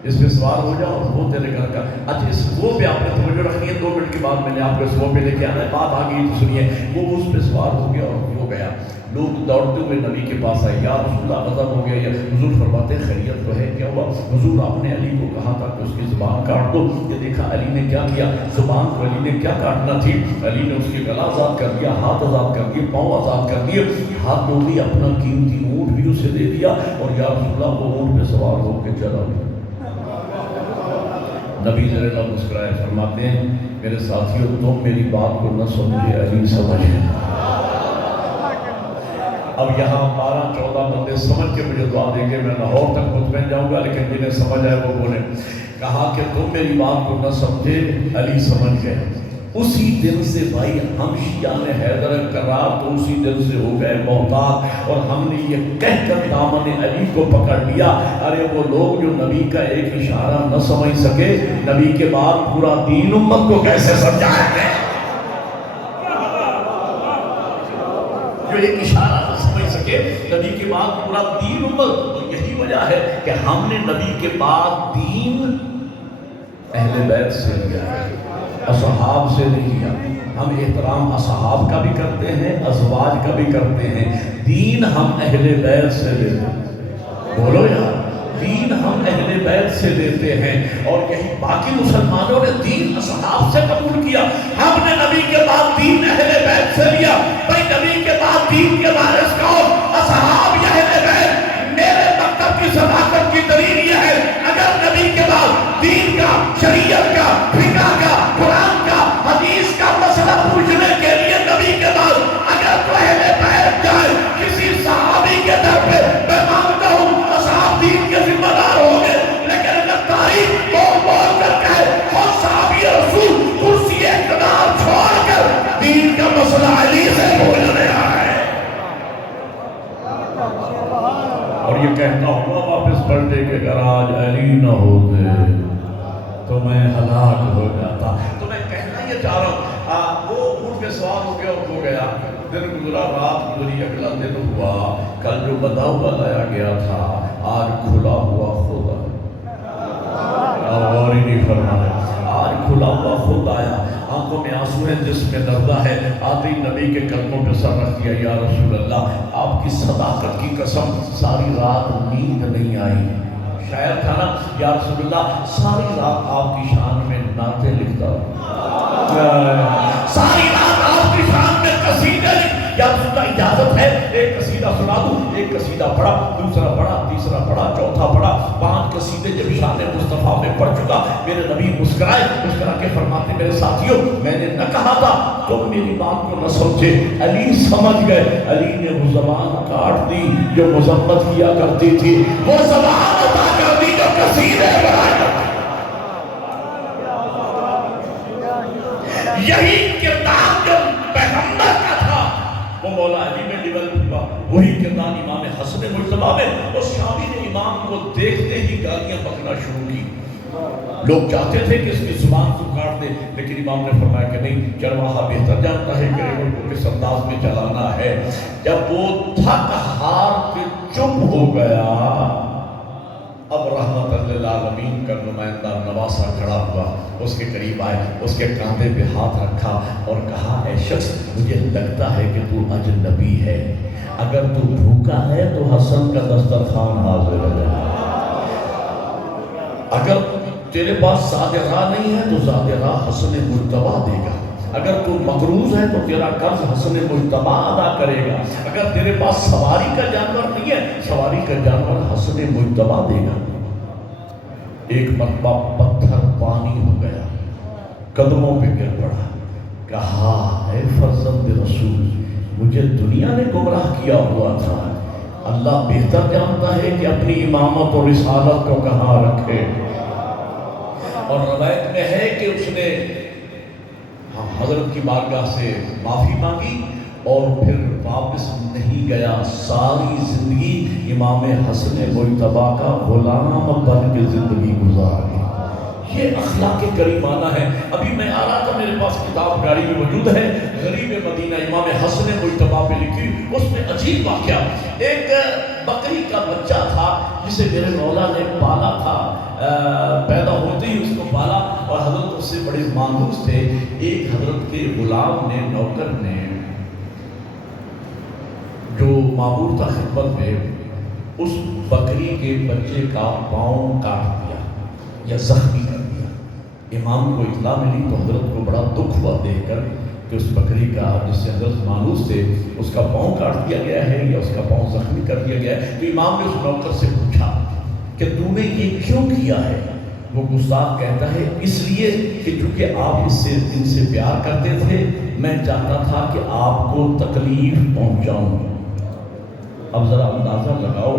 اس پہ سوار ہو جاؤ، وہ تیرے گھر کا۔ اچھا اس وہ پہ آپ نے توجہ رکھنی ہے، 2 منٹ کے بعد میں نے آپ کو اس وہ پہ لے کے آنا ہے، بات آ گئی تو سنیے۔ وہ اس پہ سوار ہو گیا اور ہو گیا۔ لوگ دوڑتے ہوئے نبی کے پاس آئے، یا رسول اللہ غضب ہو گیا، یا حضور فرماتے ہیں خیریت تو ہے، کیا ہوا؟ حضور آپ نے علی کو کہا تھا کہ اس کی زبان کاٹ دو، یہ دیکھا علی نے کیا کیا، زبان کو علی نے کیا کاٹنا تھی، علی نے اس کے گلا آزاد کر دیا، ہاتھ آزاد کر دیے، پاؤں آزاد کر دیے، ہاتھ دھو دیا، اپنا قیمتی اونٹ بھی اسے دے دیا، اور یا رسول اللہ وہ اونٹ پہ سوار ہو کے چلا گیا۔ نبی ذرا اللہ مسکرائے، فرماتے ہیں میرے ساتھیوں تم میری بات کو نہ سمجھے، علی سمجھے۔ اب یہاں 12-14 بندے سمجھ کے مجھے دعا دیں گے، میں لاہور تک مطمئن جاؤں گا، لیکن جنہیں سمجھ آئے وہ بولیں۔ کہا کہ تم میری بات کو نہ سمجھے، علی سمجھ گئے۔ اسی دن سے بھائی ہم شیعان حیدر کرار تو اسی دن سے ہو گئے محتاط، اور ہم نے یہ کہہ کر دامن علی کو پکڑ لیا، ارے وہ لوگ جو نبی کا ایک اشارہ نہ سمجھ سکے، نبی کے بعد پورا دین امت کو کیسے سمجھائیں گے؟ جو ایک اشارہ نہ سمجھ سکے نبی کے بعد پورا دین امت، تو یہی وجہ ہے کہ ہم نے نبی کے بعد دین اہل بیت سے لیا ہے، اصحاب سے نہیں لیا۔ ہم احترام اصحاب کا بھی کرتے ہیں، ازواج کا بھی کرتے ہیں، دین ہم اہل بیت سے لیتے ہیں۔ بولو یار، دین ہم اہل بیت سے لیتے ہیں، اور یہی باقی مسلمانوں نے دین اصحاب سے قبول کیا، ہم نے نبی کے بعد دین اہل بیت سے لیا۔ بھائی نبی کے بعد دین کے وارث کون؟ اصحاب یا اہل بیت؟ میرے مکتب کی صداقت کی دلیل یہ ہے، اگر نبی کے بعد دین کا، شریعت کا، فقہ کا، قرآن کا، حدیث کا مسئلہ پوچھنے کے لیے نبی کے بعد اگر تو اہل بیت جائے کسی صحابی کے در پہ، میں مانتا ہوں اصحاب دین کے ذمہ دار ہوں گے، لیکن اگر تاریخ بول بول کر کہے اور صحابی رسول کرسی اقتدار چھوڑ کر دین کا مسئلہ علی سے بولنے آئے، اور یہ کہتا ہوا واپس پلٹے کہ اگر آج علی نہ ہوتے تو میں ہلاک ہو جاتا۔ تو میں کہنا یہ چاہ رہا ہوں، وہ اونٹ پہ سوار ہو گیا اور ہو گیا، دن گزرا، رات گزری، اگلا دن ہوا، کل جو بندھا ہوا لایا گیا تھا آج کھلا ہوا خود آیا، اور ہی نہیں فرمایا، آج کھلا ہوا خود آیا، آنکھوں میں آنسو ہے، جس میں دردہ ہے، آتے ہی نبی کے قدموں پہ سر رکھ دیا، یا رسول اللہ آپ کی صداقت کی قسم ساری رات نیند نہیں آئی، شاعر تھا نا، یا رسول اللہ ساری رات آپ کی شان میں نعتیں لکھتا ہوں، ساری رات آپ کی شان میں قصیدے لکھ، یا رسول اللہ اجازت ہے ایک قصیدہ سنا دوں؟ ایک قصیدہ پڑھا، دوسرا پڑھا، تیسرا پڑھا، چوتھا پڑھا، 5 قصیدے جب شان مصطفیٰ میں پڑھ چکا، میرے نبی مسکرائے، مسکرا کے فرماتے میرے ساتھیوں میں نے نہ کہا تھا تم میری بات کو نہ سمجھے، علی سمجھ گئے، علی نے وہ زبان کاٹ دی جو مذمت کیا کرتی تھی، وہ زبان عطا کر دی جو قصیدے بنایا کرتی تھی۔ یہی کردار جو پیغمبر کا تھا وہ مولا علی میں ڈیولپ ہوا، وہی کردار امام حسن مجتبیٰ میں، اس شامی نے امام کو دیکھتے ہی گالیاں بکنا شروع کی، لوگ چاہتے تھے کہ اس کی زبان کو کاٹ دے، لیکن امام نے فرمایا کہ نہیں، چرواہا بہتر جانتا ہے کہ ریوڑ کو کس انداز میں چلانا ہے۔ جب وہ تھک ہار کے چپ ہو گیا، اب رحمت للعالمین کا نمائندہ نواسا کھڑا ہوا، اس کے قریب آئے، اس کے کاندھے پہ ہاتھ رکھا اور کہا اے شخص مجھے لگتا ہے کہ تو اجنبی ہے، اگر تو بھوکا ہے تو حسن کا دسترخوان حاضر ہے، اگر تیرے پاس زیادہ راہ نہیں ہے تو زیادہ راہ حسن مجتبیٰ دے گا، اگر تو مقروض ہے تو تیرا قرض حسن مجتبیٰ ادا کرے گا، اگر تیرے پاس سواری کا جانور نہیں ہے سواری کا جانور حسن مجتبیٰ دے گا۔ ایک مرتبہ پتھر پانی ہو گیا، قدموں پہ گر پڑا، کہا اے فرزند رسول مجھے دنیا نے گمراہ کیا ہوا تھا، اللہ بہتر جانتا ہے کہ اپنی امامت اور رسالت کو کہاں رکھے۔ اور روایت میں ہے کہ اس نے حضرت کی بارگاہ سے معافی مانگی اور پھر واپس نہیں گیا، ساری زندگی امام حسن مجتبیٰ کا غلام بن کے زندگی گزار گیا۔ یہ اخلاق کریمانہ ہے۔ ابھی میں آ رہا تھا، میرے پاس کتاب گاڑی میں موجود ہے، غریب مدینہ امام حسن مجتبیٰ پہ لکھی، اس میں عجیب واقعہ، ایک بکری کا بچہ تھا جسے میرے مولا نے پالا تھا، پیدا ہوتے ہی اس کو پالا، اور حضرت اس سے بڑے مانوس تھے۔ ایک حضرت کے غلام نے، نوکر نے جو معمور تھا خدمت میں، اس بکری کے بچے کا پاؤں کاٹ دیا یا زخمی کر دیا۔ امام کو اطلاع ملی تو حضرت کو بڑا دکھ ہوا دیکھ کر کہ اس بکری کا جس سے حضرت مانوس تھے اس کا پاؤں کاٹ دیا گیا ہے یا اس کا پاؤں زخمی کر دیا گیا ہے۔ تو امام نے اس نوکر سے پوچھا کہ تو نے یہ کیوں کیا ہے؟ وہ گستاخ کہتا ہے اس لیے کہ چونکہ آپ ان سے پیار کرتے تھے، میں چاہتا تھا کہ آپ کو تکلیف پہنچاؤں۔ اب ذرا اندازہ لگاؤ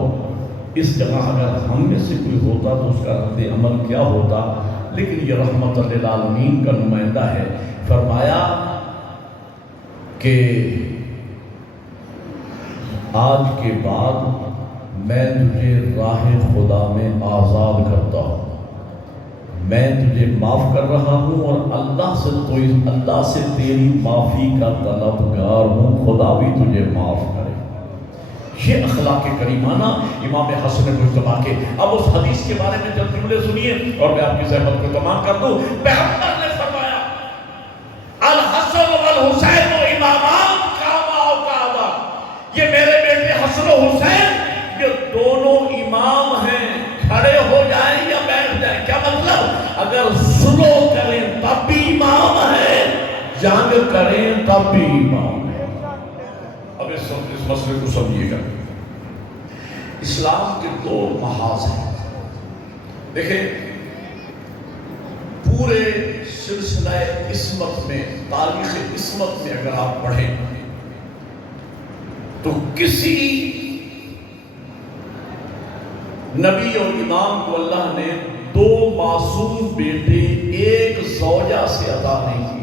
اس جگہ اگر ہم میں سے کوئی ہوتا تو اس کا رد عمل کیا ہوتا، لیکن یہ رحمت للعالمین کا نمائندہ ہے۔ فرمایا کہ آج کے بعد میں تجھے راہ خدا میں آزاد کرتا ہوں، میں تجھے معاف کر رہا ہوں اور اللہ سے تیری معافی کا طلبگار ہوں، خدا بھی تجھے معاف کرے۔ یہ اخلاق کریمانہ امام حسن مجتبیٰ کے۔ اب اس حدیث کے بارے میں چند جملے سنیے اور میں آپ کی زحمت کو تمام کر دوں۔ پیغمبر نے فرمایا الحسن والحسین امامان کعبہ و کعبہ، یہ میرے بیٹے حسن و حسین یہ دونوں امام ہیں، کھڑے ہو جائیں یا بیٹھ جائیں۔ کیا مطلب؟ اگر سلو کریں تب بھی امام ہے، جنگ کریں تب بھی امام ہے۔ اب اس مسئلے کو سمجھیے گا۔ اسلام کے دو محاذ ہیں۔ دیکھیں پورے سلسلہ عصمت میں، تاریخ عصمت میں اگر آپ پڑھیں تو کسی نبی اور امام کو اللہ نے دو معصوم بیٹے ایک زوجہ سے عطا نہیں کیے۔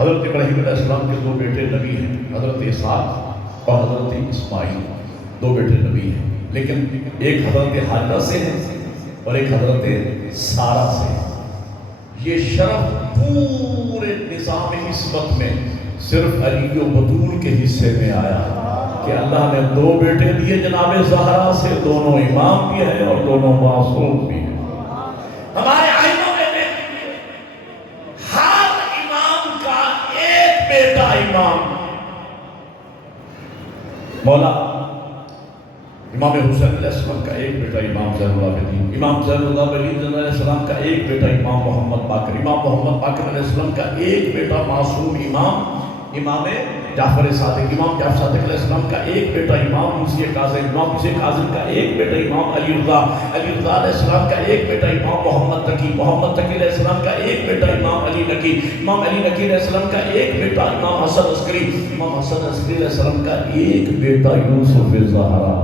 حضرت ابراہیم علیہ السلام کے دو بیٹے نبی ہیں، حضرت اسحاق اور حضرت اسماعیل، دو بیٹے نبی ہیں، لیکن ایک حضرت حاجرہ سے ہے اور ایک حضرت سارہ سے ہے۔ یہ شرف پورے نظام عصمت میں صرف علی و بطول کے حصے میں آیا کہ اللہ نے دو بیٹے دیے جناب زہرا سے، دونوں امام بھی ہیں اور دونوں معصوم بھی ہیں۔ ہمارے آئینوں میں ہر امام کا ایک بیٹا امام، مولا امام حسین علیہ السلام کا ایک بیٹا امام زین العابدین، امام زین العابدین علیہ السلام کا ایک بیٹا امام محمد باقر، امام محمد باقر علیہ السلام کا ایک بیٹا معصوم امام جعفر صادق، امام جعفر صادق علیہ السلام کا ایک بیٹا امام موسی کاظم، امام موسی کاظم کا ایک بیٹا امام علی رضا، علی رضا علیہ السلام کا ایک بیٹا امام محمد تقی، محمد تقی علیہ السلام کا ایک بیٹا امام علی نقی، امام علی نقی علیہ السلام کا ایک بیٹا امام حسن عسکری، امام حسن عسکری علیہ السلام کا ایک بیٹا یوسف زہرا،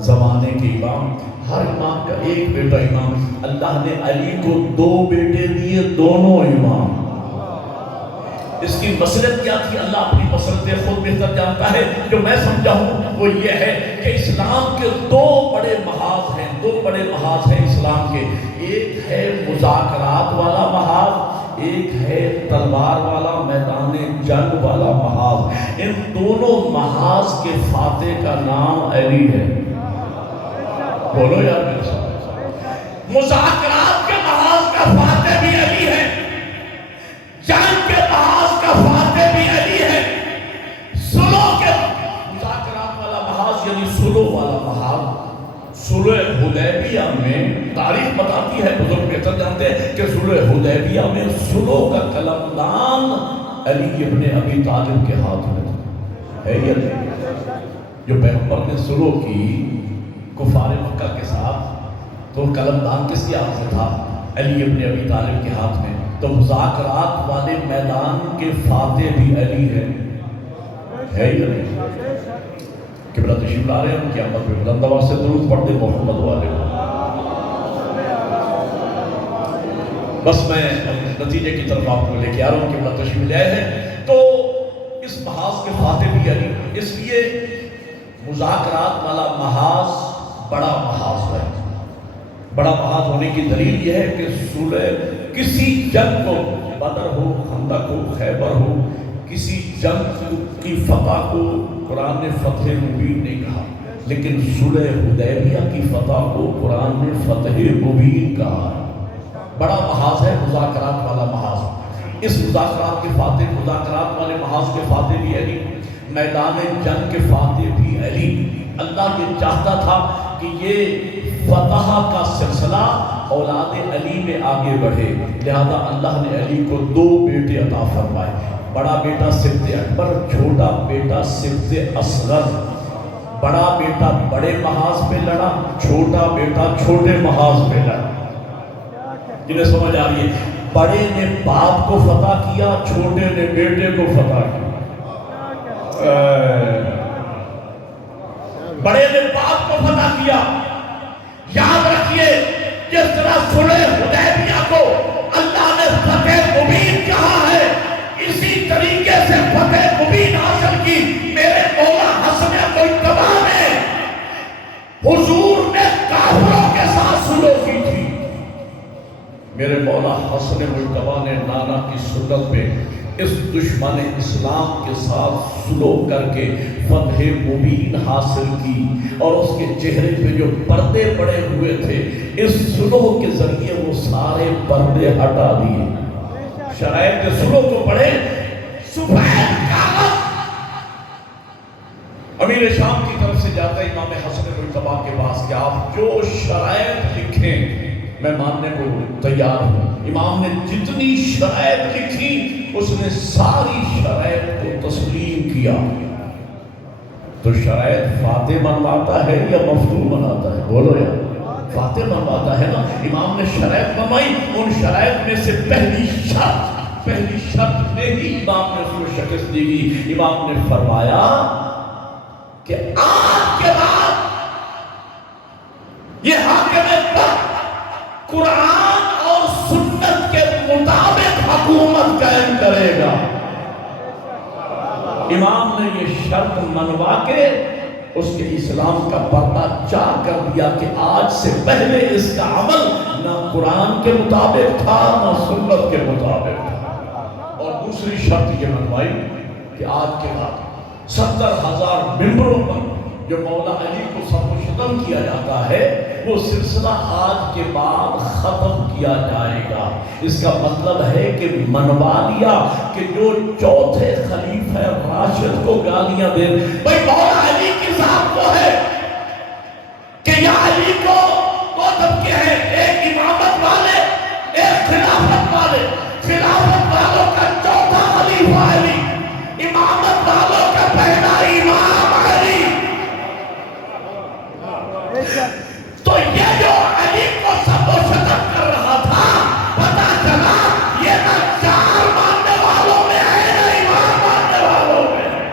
زمانے کے امام۔ ہر امام کا ایک بیٹا امام۔ اللہ نے علی کو دو بیٹے دیے، دونوں امام۔ اس کی مسئلت کیا تھی؟ اللہ اپنی مسئلت خود بہتر جانتا ہے۔ جو میں سمجھا ہوں وہ یہ ہے کہ اسلام کے دو بڑے محاذ ہیں، دو بڑے محاذ ہیں اسلام کے۔ ایک ہے مذاکرات والا محاذ، ایک ہے تلوار والا میدان جنگ والا محاذ۔ ان دونوں محاذ کے فاتح کا نام علی ہے۔ بولو یار میرے ساتھ۔ مذاکرات کے محاذ کا فاتح بھی علی ہے، جنگ کے محاذ کا فاتح بھی علی ہے، سلو کے مذاکرات والا محاذ یعنی سلو والا محاذ۔ صلح حدیبیہ میں تاریخ بتاتی ہے، بزرگ بہتر جانتے ہیں کہ صلح حدیبیہ میں سلو کا قلمدان علی ابن ابی طالب کے ہاتھ میں تھا۔ ہے یہ جو پیغمبر نے سلو کی کفار مکہ کے ساتھ، تو قلمدان کس کے ہاتھ میں تھا؟ علی ابن ابی طالب کے ہاتھ میں۔ تو مذاکرات والے میدان کے فاتح بھی علی ہے یا نہیں؟ قبلہ تشریف لا رہے ہیں، ان کی آمد پہ بلند آواز سے درود پڑھتے محمد والے۔ بس میں نتیجے کی طرف آپ کو لے کے آ رہا ہوں، قبلہ تشریف لے آئے ہیں۔ تو اس محاذ کے فاتح بھی علی، اس لیے مذاکرات والا محاذ بڑا محاذ ہے۔ بڑا محاذ ہونے کی دلیل یہ ہے کہ صلح کسی جنگ کو، بدر ہو، خندق ہو، خیبر ہو، کسی جنگ کی فتح کو قرآن نے فتح مبین نہیں کہا، لیکن صلح حدیبیہ کی فتح کو قرآن نے فتح مبین کہا۔ بڑا محاذ ہے مذاکرات والا محاذ۔ اس مذاکرات کے فاتح، مذاکرات والے محاذ کے فاتح بھی علی۔ میدان جنگ کے فاتح بھی علی۔ اللہ یہ چاہتا تھا کہ یہ فتح کا سلسلہ اولاد علی میں آگے بڑھے، لہذا اللہ نے علی کو 2 بیٹے عطا فرمائے، بڑا بیٹا سبط اکبر، چھوٹا بیٹا سبط اصغر۔ بڑا بیٹا بڑے محاذ پہ لڑا، چھوٹا بیٹا چھوٹے محاذ پہ لڑا۔ جنہیں سمجھ آ رہی ہے، بڑے نے باپ کو فتح کیا، چھوٹے نے بیٹے کو فتح کیا۔ بڑے نے باپ کو فتح کیا۔ یاد رکھیے، جس طرح صلح حدیبیہ کو اللہ نے فتح مبین کہا ہے، اسی طریقے سے فتح مبین حاصل کی میرے مولا حسن مجتبی نے۔ حضور نے کافروں کے ساتھ صلح کی تھی، میرے مولا حسن مجتبی نے نانا کی سنت پہ اس دشمن اسلام کے ساتھ صلح کر کے فتح مبین حاصل کی، اور اس کے چہرے پہ جو پردے پڑے ہوئے تھے، اس صلح کے ذریعے وہ سارے پردے ہٹا دیے۔ شرائط صلح کو پڑھے، سفید کاغذ امیر شام کی طرف سے جاتا ہے امام حسن مجتبی کے پاس کہ آپ جو شرائط لکھیں میں ماننے کو تیار ہوں۔ امام نے جتنی شرائط لکھی اس نے ساری شرائط کو تسلیم کیا۔ تو شرائط فاتح منواتا ہے یا مفتون بناتا ہے؟ بولو یار، فاتح منواتا ہے نا۔ امام نے شرائط منوائی، ان شرائط میں سے پہلی شرط میں ہی امام نے اس کو شکست دی گئی۔ امام نے فرمایا کہ آج کے بعد یہ حاکم قرآن اور سنت کے مطابق حکومت قائم کرے گا۔ امام نے یہ شرط منوا کے اس کے اسلام کا پردہ چاک کر دیا کہ آج سے پہلے اس کا عمل نہ قرآن کے مطابق تھا نہ سنت کے مطابق تھا۔ اور دوسری شرط یہ منوائی کہ آج کے بعد 70,000 ممبروں پر جو مولا علی کو سب کو ختم کیا جاتا ہے، وہ سلسلہ آج کے بعد ختم کیا جائے گا۔ اس کا مطلب ہے کہ منوا لیا کہ جو چوتھے خلیفہ راشد کو گالیاں دے، بھئی مولا علی کی ذات کو ہے کہ یا علی کو دو طبقے ہیں، ایک امامت والے ایک خلافت والے۔ خلافت والوں کا چوتھا خلیفہ علی، امامت والوں کا پہلا امام علی۔ تو یہ جو علی کو سب و شتم کر رہا تھا، پتا چلا یہ نہ چار ماننے والوں میں ہے نہ امام ماننے والوں میں ہے۔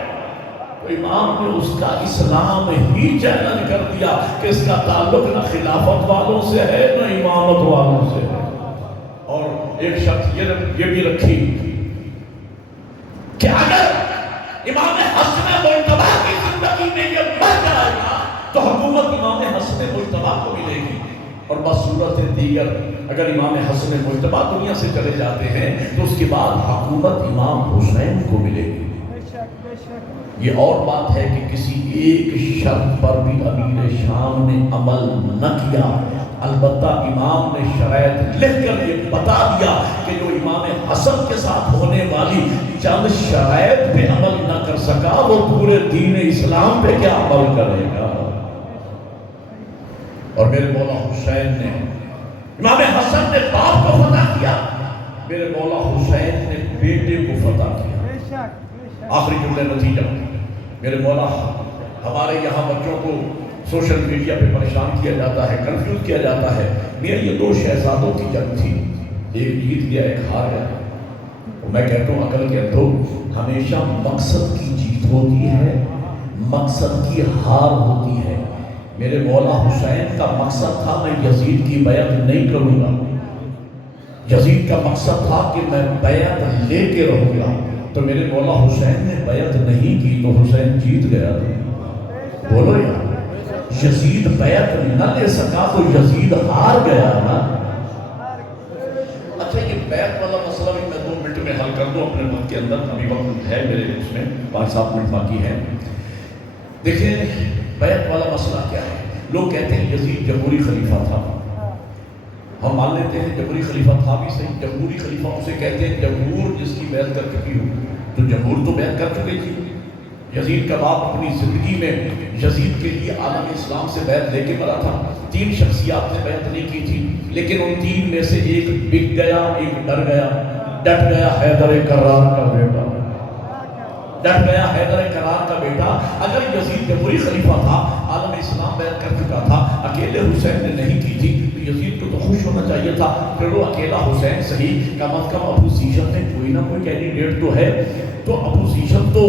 تو امام نے اس کا اسلام ہی چیلنج کر دیا کہ اس کا تعلق نہ خلافت والوں سے ہے نہ امامت والوں سے ہے۔ اور ایک شخص یہ بھی رکھی کہ اگر امام حسن مجتبی کی زندگی میں یہ مر جائے گا تو حکومت امام حسن مجتبی کو ملے گی، اور بصورت دیگر اگر امام حسن مجتبی دنیا سے چلے جاتے ہیں تو اس کے بعد حکومت امام حسین کو ملے گی۔ یہ اور بات ہے کہ کسی ایک شرط پر بھی امیر شام نے عمل نہ کیا، البتہ امام نے شرائط لکھ کر یہ بتا دیا کہ جو امام حسن کے ساتھ ہونے والی چند شرائط پہ عمل نہ کر سکا وہ پورے دین اسلام پہ کیا عمل کرے گا۔ اور میرے مولا حسین نے، امام حسن نے باپ کو فتح کیا، میرے مولا حسین نے بیٹے کو فتح کیا۔ آخری جملے نتیجہ، میرے مولا، ہمارے یہاں بچوں کو سوشل میڈیا پہ پریشان کیا جاتا ہے، کنفیوز کیا جاتا ہے۔ میرے یہ 2 شہزادوں کی جنگ تھی، ایک جیت گیا ایک ہار گیا۔ میں کہتا ہوں عقل کے اندھو، ہمیشہ مقصد کی جیت ہوتی ہے، مقصد کی ہار ہوتی ہے۔ میرے مولا حسین کا مقصد تھا میں یزید کی بیعت نہیں کروں گا، یزید کا مقصد تھا کہ میں بیعت لے کے رہوں گا، تو میرے مولا حسین نے بیعت نہیں کی تو حسین جیت گیا۔ بولو یار، یزید بیعت نہ لے سکا تو یزید ہار گیا نا۔ اچھا یہ بیعت والا مسئلہ بھی میں 2 منٹ میں حل کر دوں اپنے وقت کے اندر، ابھی وقت ہے میرے اس میں 5-7 منٹ باقی ہے۔ دیکھیں بیعت والا مسئلہ کیا ہے؟ لوگ کہتے ہیں یزید جمہوری خلیفہ تھا، ہم مان لیتے ہیں جمہوری خلیفہ تھا بھی صحیح۔ جمہوری خلیفہ اسے کہتے ہیں جمہور جس کی بیعت کر چکی ہو، تو جمہور تو بیعت کر چکے تھی، یزید کا باپ اپنی زندگی میں یزید کے لیے عالم اسلام سے بیعت لے کے مرا تھا. 3 شخصیات نے بیعت نہیں کی تھی، لیکن ان 3 میں سے ایک بک گیا، ایک ڈر گیا. ڈٹ گیا حیدر کرار کا بیٹا، ڈٹ گیا حیدر کرار کا بیٹا. اگر یزید جمہوری خلیفہ تھا، عالم اسلام بیعت کر چکا تھا، اکیلے حسین نے نہیں کی تھی، تو یزید کو تو خوش ہونا چاہیے تھا. پھر وہ اکیلا حسین صحیح، کم از کم اپوزیشن میں کوئی نہ کوئی کینڈیڈیٹ تو ہے. تو اپوزیشن تو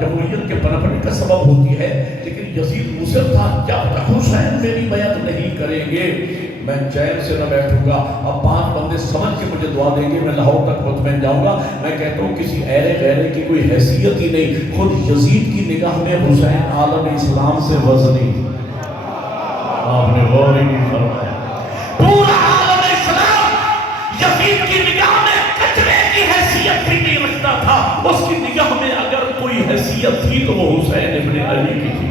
جمہوریت کے پنپنے کا سبب ہوتی ہے، لیکن یزید مصر تھا جب تک حسین میری بیعت نہیں کریں گے میں چین سے نہ بیٹھوں گا. اب 5 بندے سمجھ کے مجھے دعا دیں گے، میں لاہور تک مطمئن جاؤں گا. میں کہتا ہوں کسی ایرے غیرے کی کوئی حیثیت ہی نہیں، خود یزید کی نگاہ میں حسین عالم اسلام سے وزنی. آپ نے غور ہی نہیں فرمایا. پورا عالم اسلام یزید کی نگاہ میں کچرے کی حیثیت بھی نہیں رکھتا تھا. اس کی نگاہ میں اگر کوئی حیثیت تھی تو وہ حسین ابن علی کی تھی.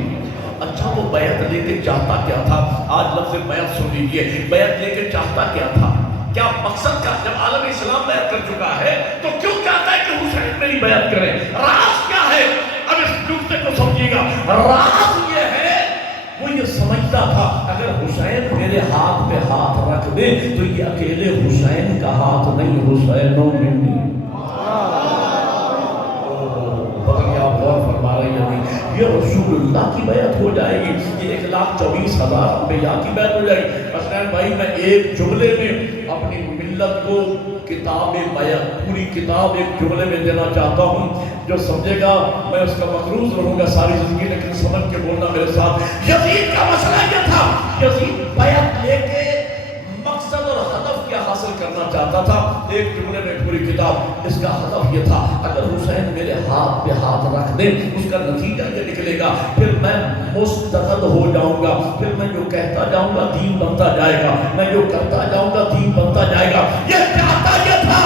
اچھا وہ بیعت لے کے چاہتا کیا تھا؟ آج لفظ بیعت سن لیجیے. بیعت لے کے چاہتا کیا تھا؟ کیا مقصد کا؟ جب عالم اسلام بیعت کر چکا ہے تو کیوں چاہتا ہے کہ حسین میری بیعت کرے؟ راز کیا ہے؟ اب اس نکتے کو سمجھیے گا. راز یہ ہے، وہ یہ سمجھتا تھا اگر حسین میرے ہاتھ پہ ہاتھ رکھ دے تو یہ اکیلے حسین کا ہاتھ نہیں، حسین و منی. یہ رسول اللہ کی بیعت ہو جائے گی. یہ 1,24,000 انبیاء کی بیعت ہو جائے گی. حسین بھائی میں ایک جملے میں اپنی ملت کو کتاب بیعت، پوری کتاب ایک جملے میں دینا چاہتا ہوں. جو سمجھے گا میں اس کا مقروض رہوں گا ساری زندگی، لیکن سمجھ کے بولنا میرے ساتھ. یزید کا مسئلہ یہ تھا، یزید بیعت لے کے مقصد اور ہدف کیا حاصل کرنا چاہتا تھا. ایک جملے میں پوری کتاب. اس کا ہدف یہ تھا اگر حسین میرے ہاتھ پہ ہاتھ رکھ دے اس کا نتیجہ یہ نکلے گا پھر میں مستقد ہو جاؤں گا، پھر میں جو کہتا جاؤں گا دین بنتا جائے گا، میں جو کرتا جاؤں گا دین بنتا جائے گا. یہ چاہتا یہ تھا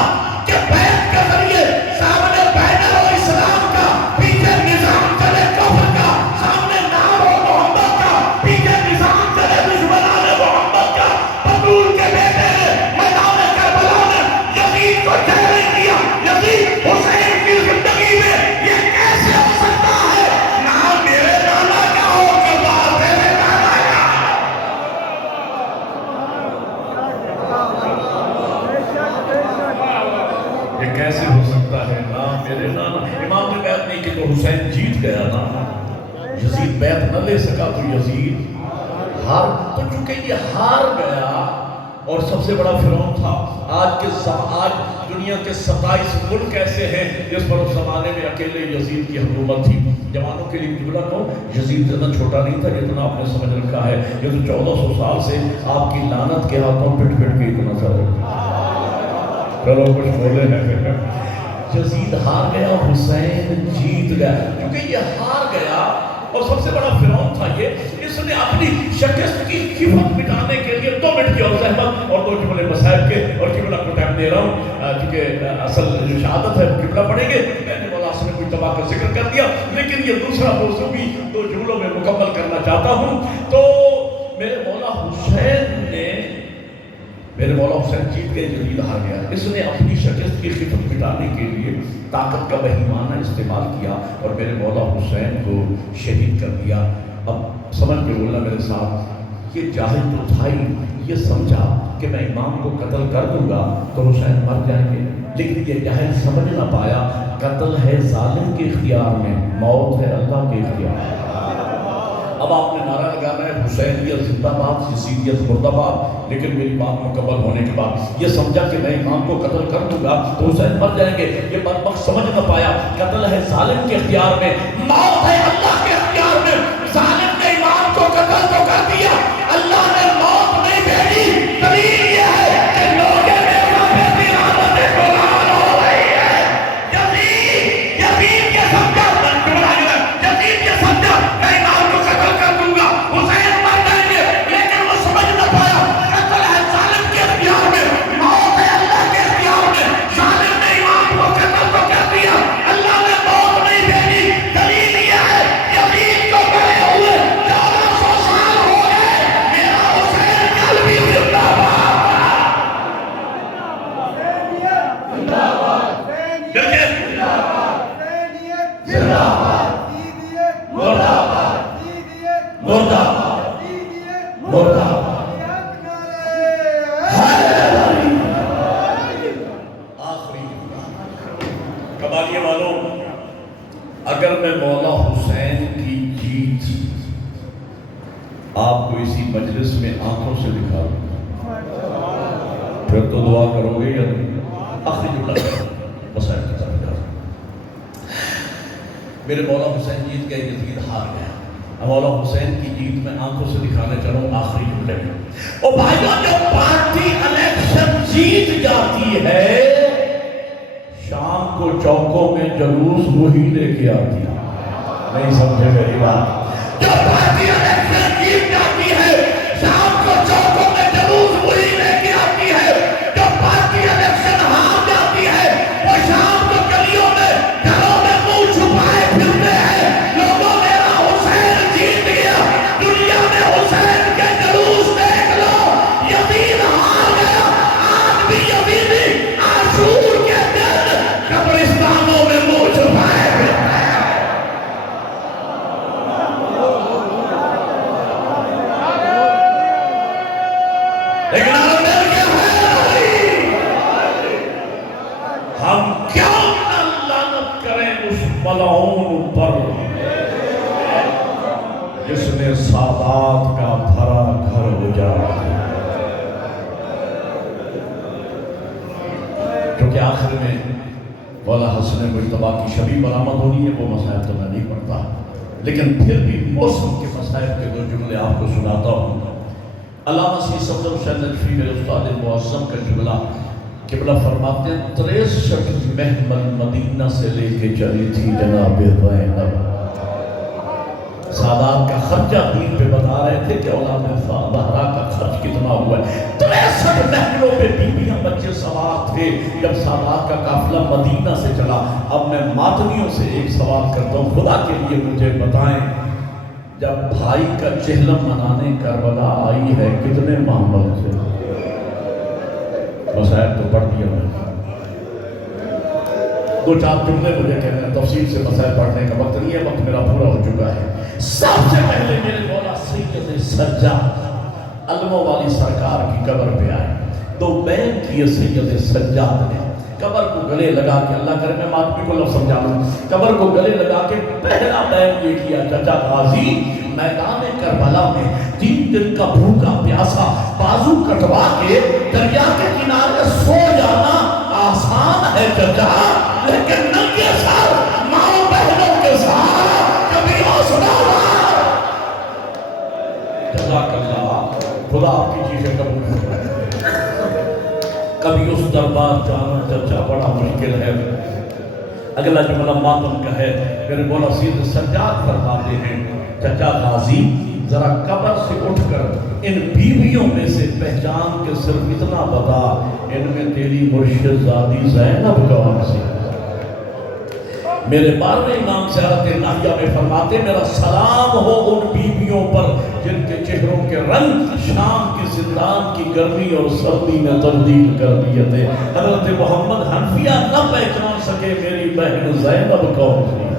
کہ بیعت کے ذریعے سامنے بینر و اسلام کا، پیچھے نظام چلے کفر کا، سامنے نام و محمد کا، پیچھے نظام چلے دشمنان محمد کا. بطول کے بیٹے نے میدان کربلا میں یزید کو چیلنج دیا، یزید حسین کی زندگی میں یہ کیسے ہو سکتا ہے؟ نام میرے نانا کا ہو کہ بات تیرے نانا کا. یہ کیسے ہو سکتا ہے؟ نام میرے نانا. امام نے بیعت نہیں کی تو حسین جیت گیا نا. یزید بیعت نہ لے سکا تو یزید ہار. تو چونکہ یہ ہار گیا اور سب سے بڑا فرعون تھا. آج دنیا کے 27 ملک ایسے ہیں جس پر اس زمانے میں اکیلے یزید کی حکومت تھی. جوانوں کے لیے جملہ کہوں، یزید زیادہ چھوٹا نہیں تھا جتنا آپ نے سمجھ رکھا ہے. یہ تو 1400 سال سے آپ کی لعنت کے ہاتھوں پٹ پٹ کے اتنا سارے. چلو کچھ بولے ہیں. یزید ہار گیا، حسین جیت گیا. کیونکہ یہ ہار گیا اور سب سے بڑا فرعون تھا یہ، اس نے اپنی شکست کی خفت مٹانے کے لیے 2 منٹ کی اور زحمت اور 2 جملے مسائل کے، اور قبلہ کو ٹائم دے رہا ہوں کیونکہ اصل جو شہادت ہے وہ قبلہ پڑھیں گے. میں نے مولا سے کوئی تباہ کا ذکر کر دیا، لیکن یہ دوسرا موضوع بھی 2 جملوں میں مکمل کرنا چاہتا ہوں. تو میرے مولا حسین جیت کے یزید ہار گیا. اس نے اپنی شکست کی خفت مٹانے کے لیے طاقت کا بہیمانہ استعمال کیا اور میرے مولا حسین کو شہید کر دیا. اب سمجھ کے بولنا میرے ساتھ، یہ جاہل تو تھا ہی، یہ سمجھا کہ میں امام کو قتل کر دوں گا تو حسین مر جائیں گے. لیکن یہ جاہل سمجھ نہ پایا قتل ہے ظالم کے اختیار میں، موت ہے اللہ کے اختیار میں. اب آپ نے نعرہ لگانا ہے حسینیت زندہ باد، یزیدیت مردہ باد. لیکن میری بات مکمل ہونے کے بعد یہ سمجھا کہ میں امام کو قتل کر دوں گا تو حسین مر جائیں گے. یہ بدبخت سمجھ نہ پایا قتل ہے ظالم کے اختیار میں، موت ہے اللہ کے اختیار میں. ظالم نے امام کو قتل تو کر دیا، اللہ نے موت نہیں بھیجی. دلیل یہ ہے کہ لوگ میرا بیٹی رحمت قرآن ہو رہی ہے. یزید یہ سمجھا، یزید یہ سمجھا میں امام کو قتل کر دوں گا حسین مر جائیں گے. لیکن وہ سمجھ نہ پایا قتل ہے ظالم کے اختیار میں، موت ہے اللہ کے اختیار میں. ظالم نے امام کو قتل تو کر دیا، اللہ نے موت نہیں بھیجی. دلیل یہ ہے مردہ مردہ آخری قبالیے والوں، اگر میں مولا حسین کی جیت آپ کو اسی مجلس میں آنکھوں سے دکھا دوں پھر تو دعا کرو گے یا نہیں؟ آخری جملہ مسائل کی طرف جاؤ۔ میرے مولا حسین جیت گئے، یزید ہار گیا، مولا حسین کی جیت میں آنکھوں سے دکھانے چلوں آخری جملے میں۔ او بھائیوں، جو پارٹی الیکشن جیت جاتی ہے شام کو چوکوں میں جلوس وہی لے کے آتی ہے۔ نہیں سمجھے میری بات؟ جو پارٹی الیکشن جیت جاتی ہے شام کو چوکوں میں جلوس وہی لے کے آتی ہے۔ جو پارٹی الیکشن ہار جاتی ہے وہ شام کو گلیوں میں گھروں میں منہ چھپائے پھرتے ہیں، لوگوں میرا حسین جیت گیا، دنیا میں حسین کے جلوس دیکھ لو، یزید ہار گیا۔ آج بھی یزیدی عاشور کے دن قبرستانوں میں منہ چھپائے پھرتے ہیں۔ لیکن عالم کیا ہے؟ ہم کیوں نہ لعنت کریں اس ملعون پر جس نے سادات کا بھرا گھر اجاڑا۔ کیونکہ آخر میں مولا حسن مجتبیٰ کی شبیہ برآمد ہونی ہے، وہ مسائل تو میں نہیں پڑھتا، لیکن پھر بھی موسم کے مسائل کے دو جملے آپ کو سناتا ہوں۔ علامہ سید صفدر حسین نجفی میرے استاد معظم کا جملہ، قبلہ فرماتے ہیں 63 محمل مدینہ سے لے کے چلی تھی جناب زینب۔ سادات کا خرچہ دین پہ بتا رہے تھے کہ اولاد زہرا کا خرچ کتنا ہوا ہے۔ 63 محلوں پہ بیویاں بچے سوار تھے جب سادات کا قافلہ مدینہ سے چلا۔ اب میں ماتمیوں سے ایک سوال کرتا ہوں، خدا کے لیے مجھے بتائیں، جب بھائی کا چہلم منانے کربلا آئی ہے کتنے محمل تھے؟ مسائل تو پڑھ دیا میں، دو چار جملے مجھے کہنے ہیں، تفصیل سے مسائل پڑھنے کا وقت نہیں ہے، وقت میرا پورا ہو چکا ہے۔ سب سے پہلے میرے مولا سید سجاد علموں والی سرکار کی قبر پہ آئے، تو بیان کیے سید سجاد نے، قبر کو گلے لگا کے، اللہ کرے میں ماتمی کو لفظ سمجھا لوں، قبر کو گلے لگا کے پہلا بیان یہ کیا، چچا غازی میدان کربلا میں 3 دن کا بھوکا پیاسا بازو کٹوا کے دریا کے کنارے سو جانا آسان ہے چچا، لیکن ننگے سر ماں بہنوں کے ساتھ کبھی حوصلہ ہوا۔ جزاک اللہ، خدا آپ کی چیزیں قبول کرے۔ کبھی اس دربار جانا چچا بڑا مشکل ہے۔ اگلا جملہ ماتم کا ہے، میرے مولا سید سجاد فرماتے ہیں، چچا غازی ذرا قبر سے اٹھ کر ان بیویوں میں سے پہچان کے صرف اتنا بتا، ان میں تیری مرشد زادی زینب کون سی؟ میرے 12ویں امام سیرت ناہیہ میں فرماتے، میرا سلام ہو ان بیویوں پر جن کے چہروں کے رنگ شام کی زندان کی گرمی اور سردی میں تبدیل کر دیے تھے۔ حضرت محمد حنفیہ نہ پہچان سکے میری بہن زینب کون سی۔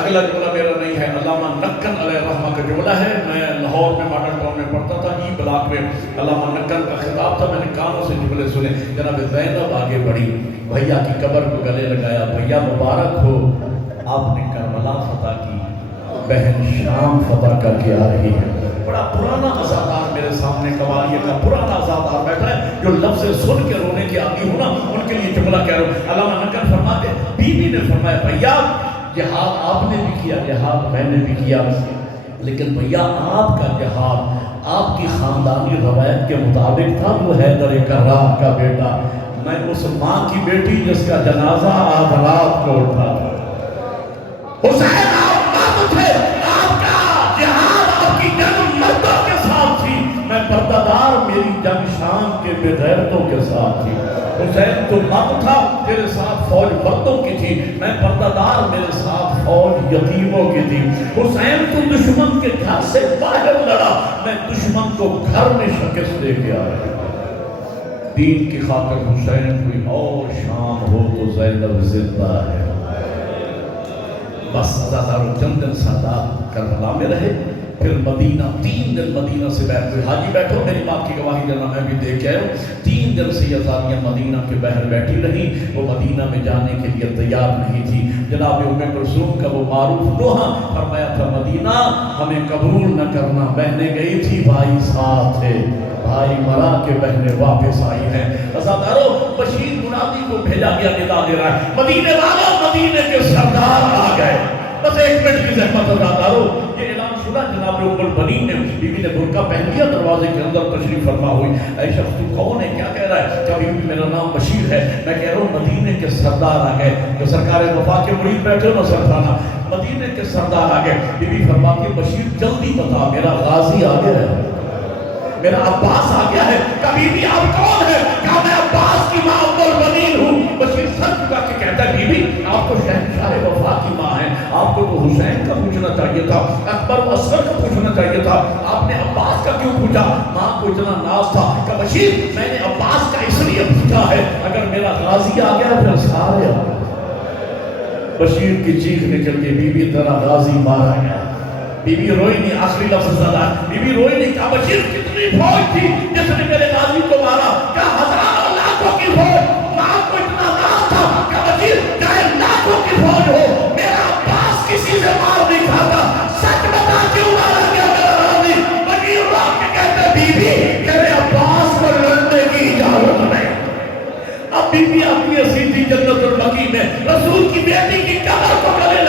اگلا جملہ میرا نہیں ہے، علامہ نکن علیہ الرحمہ کا جملہ ہے، میں لاہور میں ماڈل ٹاؤن میں پڑھتا تھا، ای بلاک میں علامہ نکن کا خطاب تھا، میں نے کانوں سے جملے سنے۔ جناب زینب آگے بڑھی، بھیا کی قبر کو گلے لگایا، بھیا مبارک ہو، آپ نے کربلا فتح کی، بہن شام فتح کر کے آ رہی ہے۔ بڑا پرانا عزادار میرے سامنے قوالیے کا پرانا عزادار بیٹھا ہے، جو لفظ سن کے رونے کے عادی ہو نا، ان کے لیے جملہ کہہ رہا ہوں۔ علامہ نکن فرماتے، بی بی نے فرمایا، بھیا جہاد آپ نے بھی کیا، جہاد میں نے بھی کیا، لیکن بھیا آپ کا جہاد آپ کی خاندانی روایت کے مطابق تھا، وہ حیدر کرار کا بیٹا، میں اس ماں کی بیٹی جس کا جنازہ آج رات کو اٹھا تھا۔ حسین آپ مرد تھے، آپ کا جہاد آپ کی جنگ مردوں کے ساتھ تھی، میں پردہ میری جنگ شام کے بے غیرتوں کے ساتھ تھی۔ حسین تو مرد تھا، میرے ساتھ فوج مردوں کی تھی، میں پردہ دار، میرے ساتھ فوج یتیموں کی تھی۔ حسین تو دشمن کے گھر سے باہر لڑا، میں دشمن کو گھر میں شکست دے کے آیا۔ دین کی خاطر حسین کوئی اور شام ہو تو زینب زندہ ہے۔ بس عزادار چند دن سادات کربلا میں رہے، پھر مدینہ 3 دن مدینہ سے بیٹھ گئے. حاجی بیٹھو میری بات کی گواہی دینا, میں بھی دیکھ کے آیا ہوں. 3 دن سے یہ زانیہ مدینہ کے باہر بیٹھی رہی, وہ مدینہ میں جانے کے لیے تیار نہیں تھی. جناب ام کلثوم کا وہ معروف دوہا فرمایا تھا, مدینہ ہمیں قبول نہ کرنا, بہنیں گئی تھی بھائی ساتھ تھے, بھائی مرا کے بہنیں واپس آئی ہیں. عزادارو بشیر منادی کو بھیجا گیا, ندا دے رہا ہے مدینے والوں, مدینے کے سردار آ گئے. بس 1 منٹ کی زحمت. عزادارو یہ اعلان سنا جناب ام البنین نے, بیوی نے برقع پہن لیا, دروازے کے اندر تشریف فرما ہوئی. اے شخص تو کون ہے, کیا کہہ رہا ہے؟ کبھی بھی میرا نام بشیر ہے, میں کہہ رہا ہوں مدینے کے سردار آ گئے. جو سرکار وفا کے مرید بیٹھے ہو نا سرخانہ, مدینے کے سردار آ گئے. بیوی فرماتی ہے بشیر جلدی بتا, میرا غازی آ گیا ہے, میرا عباس آ گیا ہے. کبھی بھی آپ کون ہے؟ کہا میں عباس کی ماں ام البنین ہوں. بشیر سر چکا کے کہتا ہے بیوی آپ تو شہنشاہ وفا کی ماں ہیں, آپ کو تو حسین کا پوچھنا چاہیے تھا, اکبر و اصغر کا پوچھنا چاہیے تھا, آپ نے عباس کا کیوں پوچھا؟ ماں کو اتنا ناز تھا کہ بشیر میں نے عباس کا اس لیے پوچھا ہے, اگر میرا غازی آ گیا پھر سارے آ گئے. بشیر کی چیخ نکل کے بیوی تیرا غازی مارا گیا. بیوی روئی نہیں, آخری لفظ زدہ, بیوی روئی نہیں. کہا بشیر کتنی فوج تھی جس نے میرے غازی کو مارا؟ کہا ہزاروں لاکھوں کی فوج. ماں کو اتنا ناز تھا. کہا بشیر چاہے لاکھوں کی فوج ہو, میرا عباس کسی سے مار نہیں کھاتا, سچ بتا کیوں مارا گیا میرا غازی؟ بشیر روک کے کہتے بیوی میرے عباس کو لڑنے کی اجازت نہیں. اب بیوی اپنی سیدھی جنت البقیع میں رسول کی بیٹی کی قبر کو گلے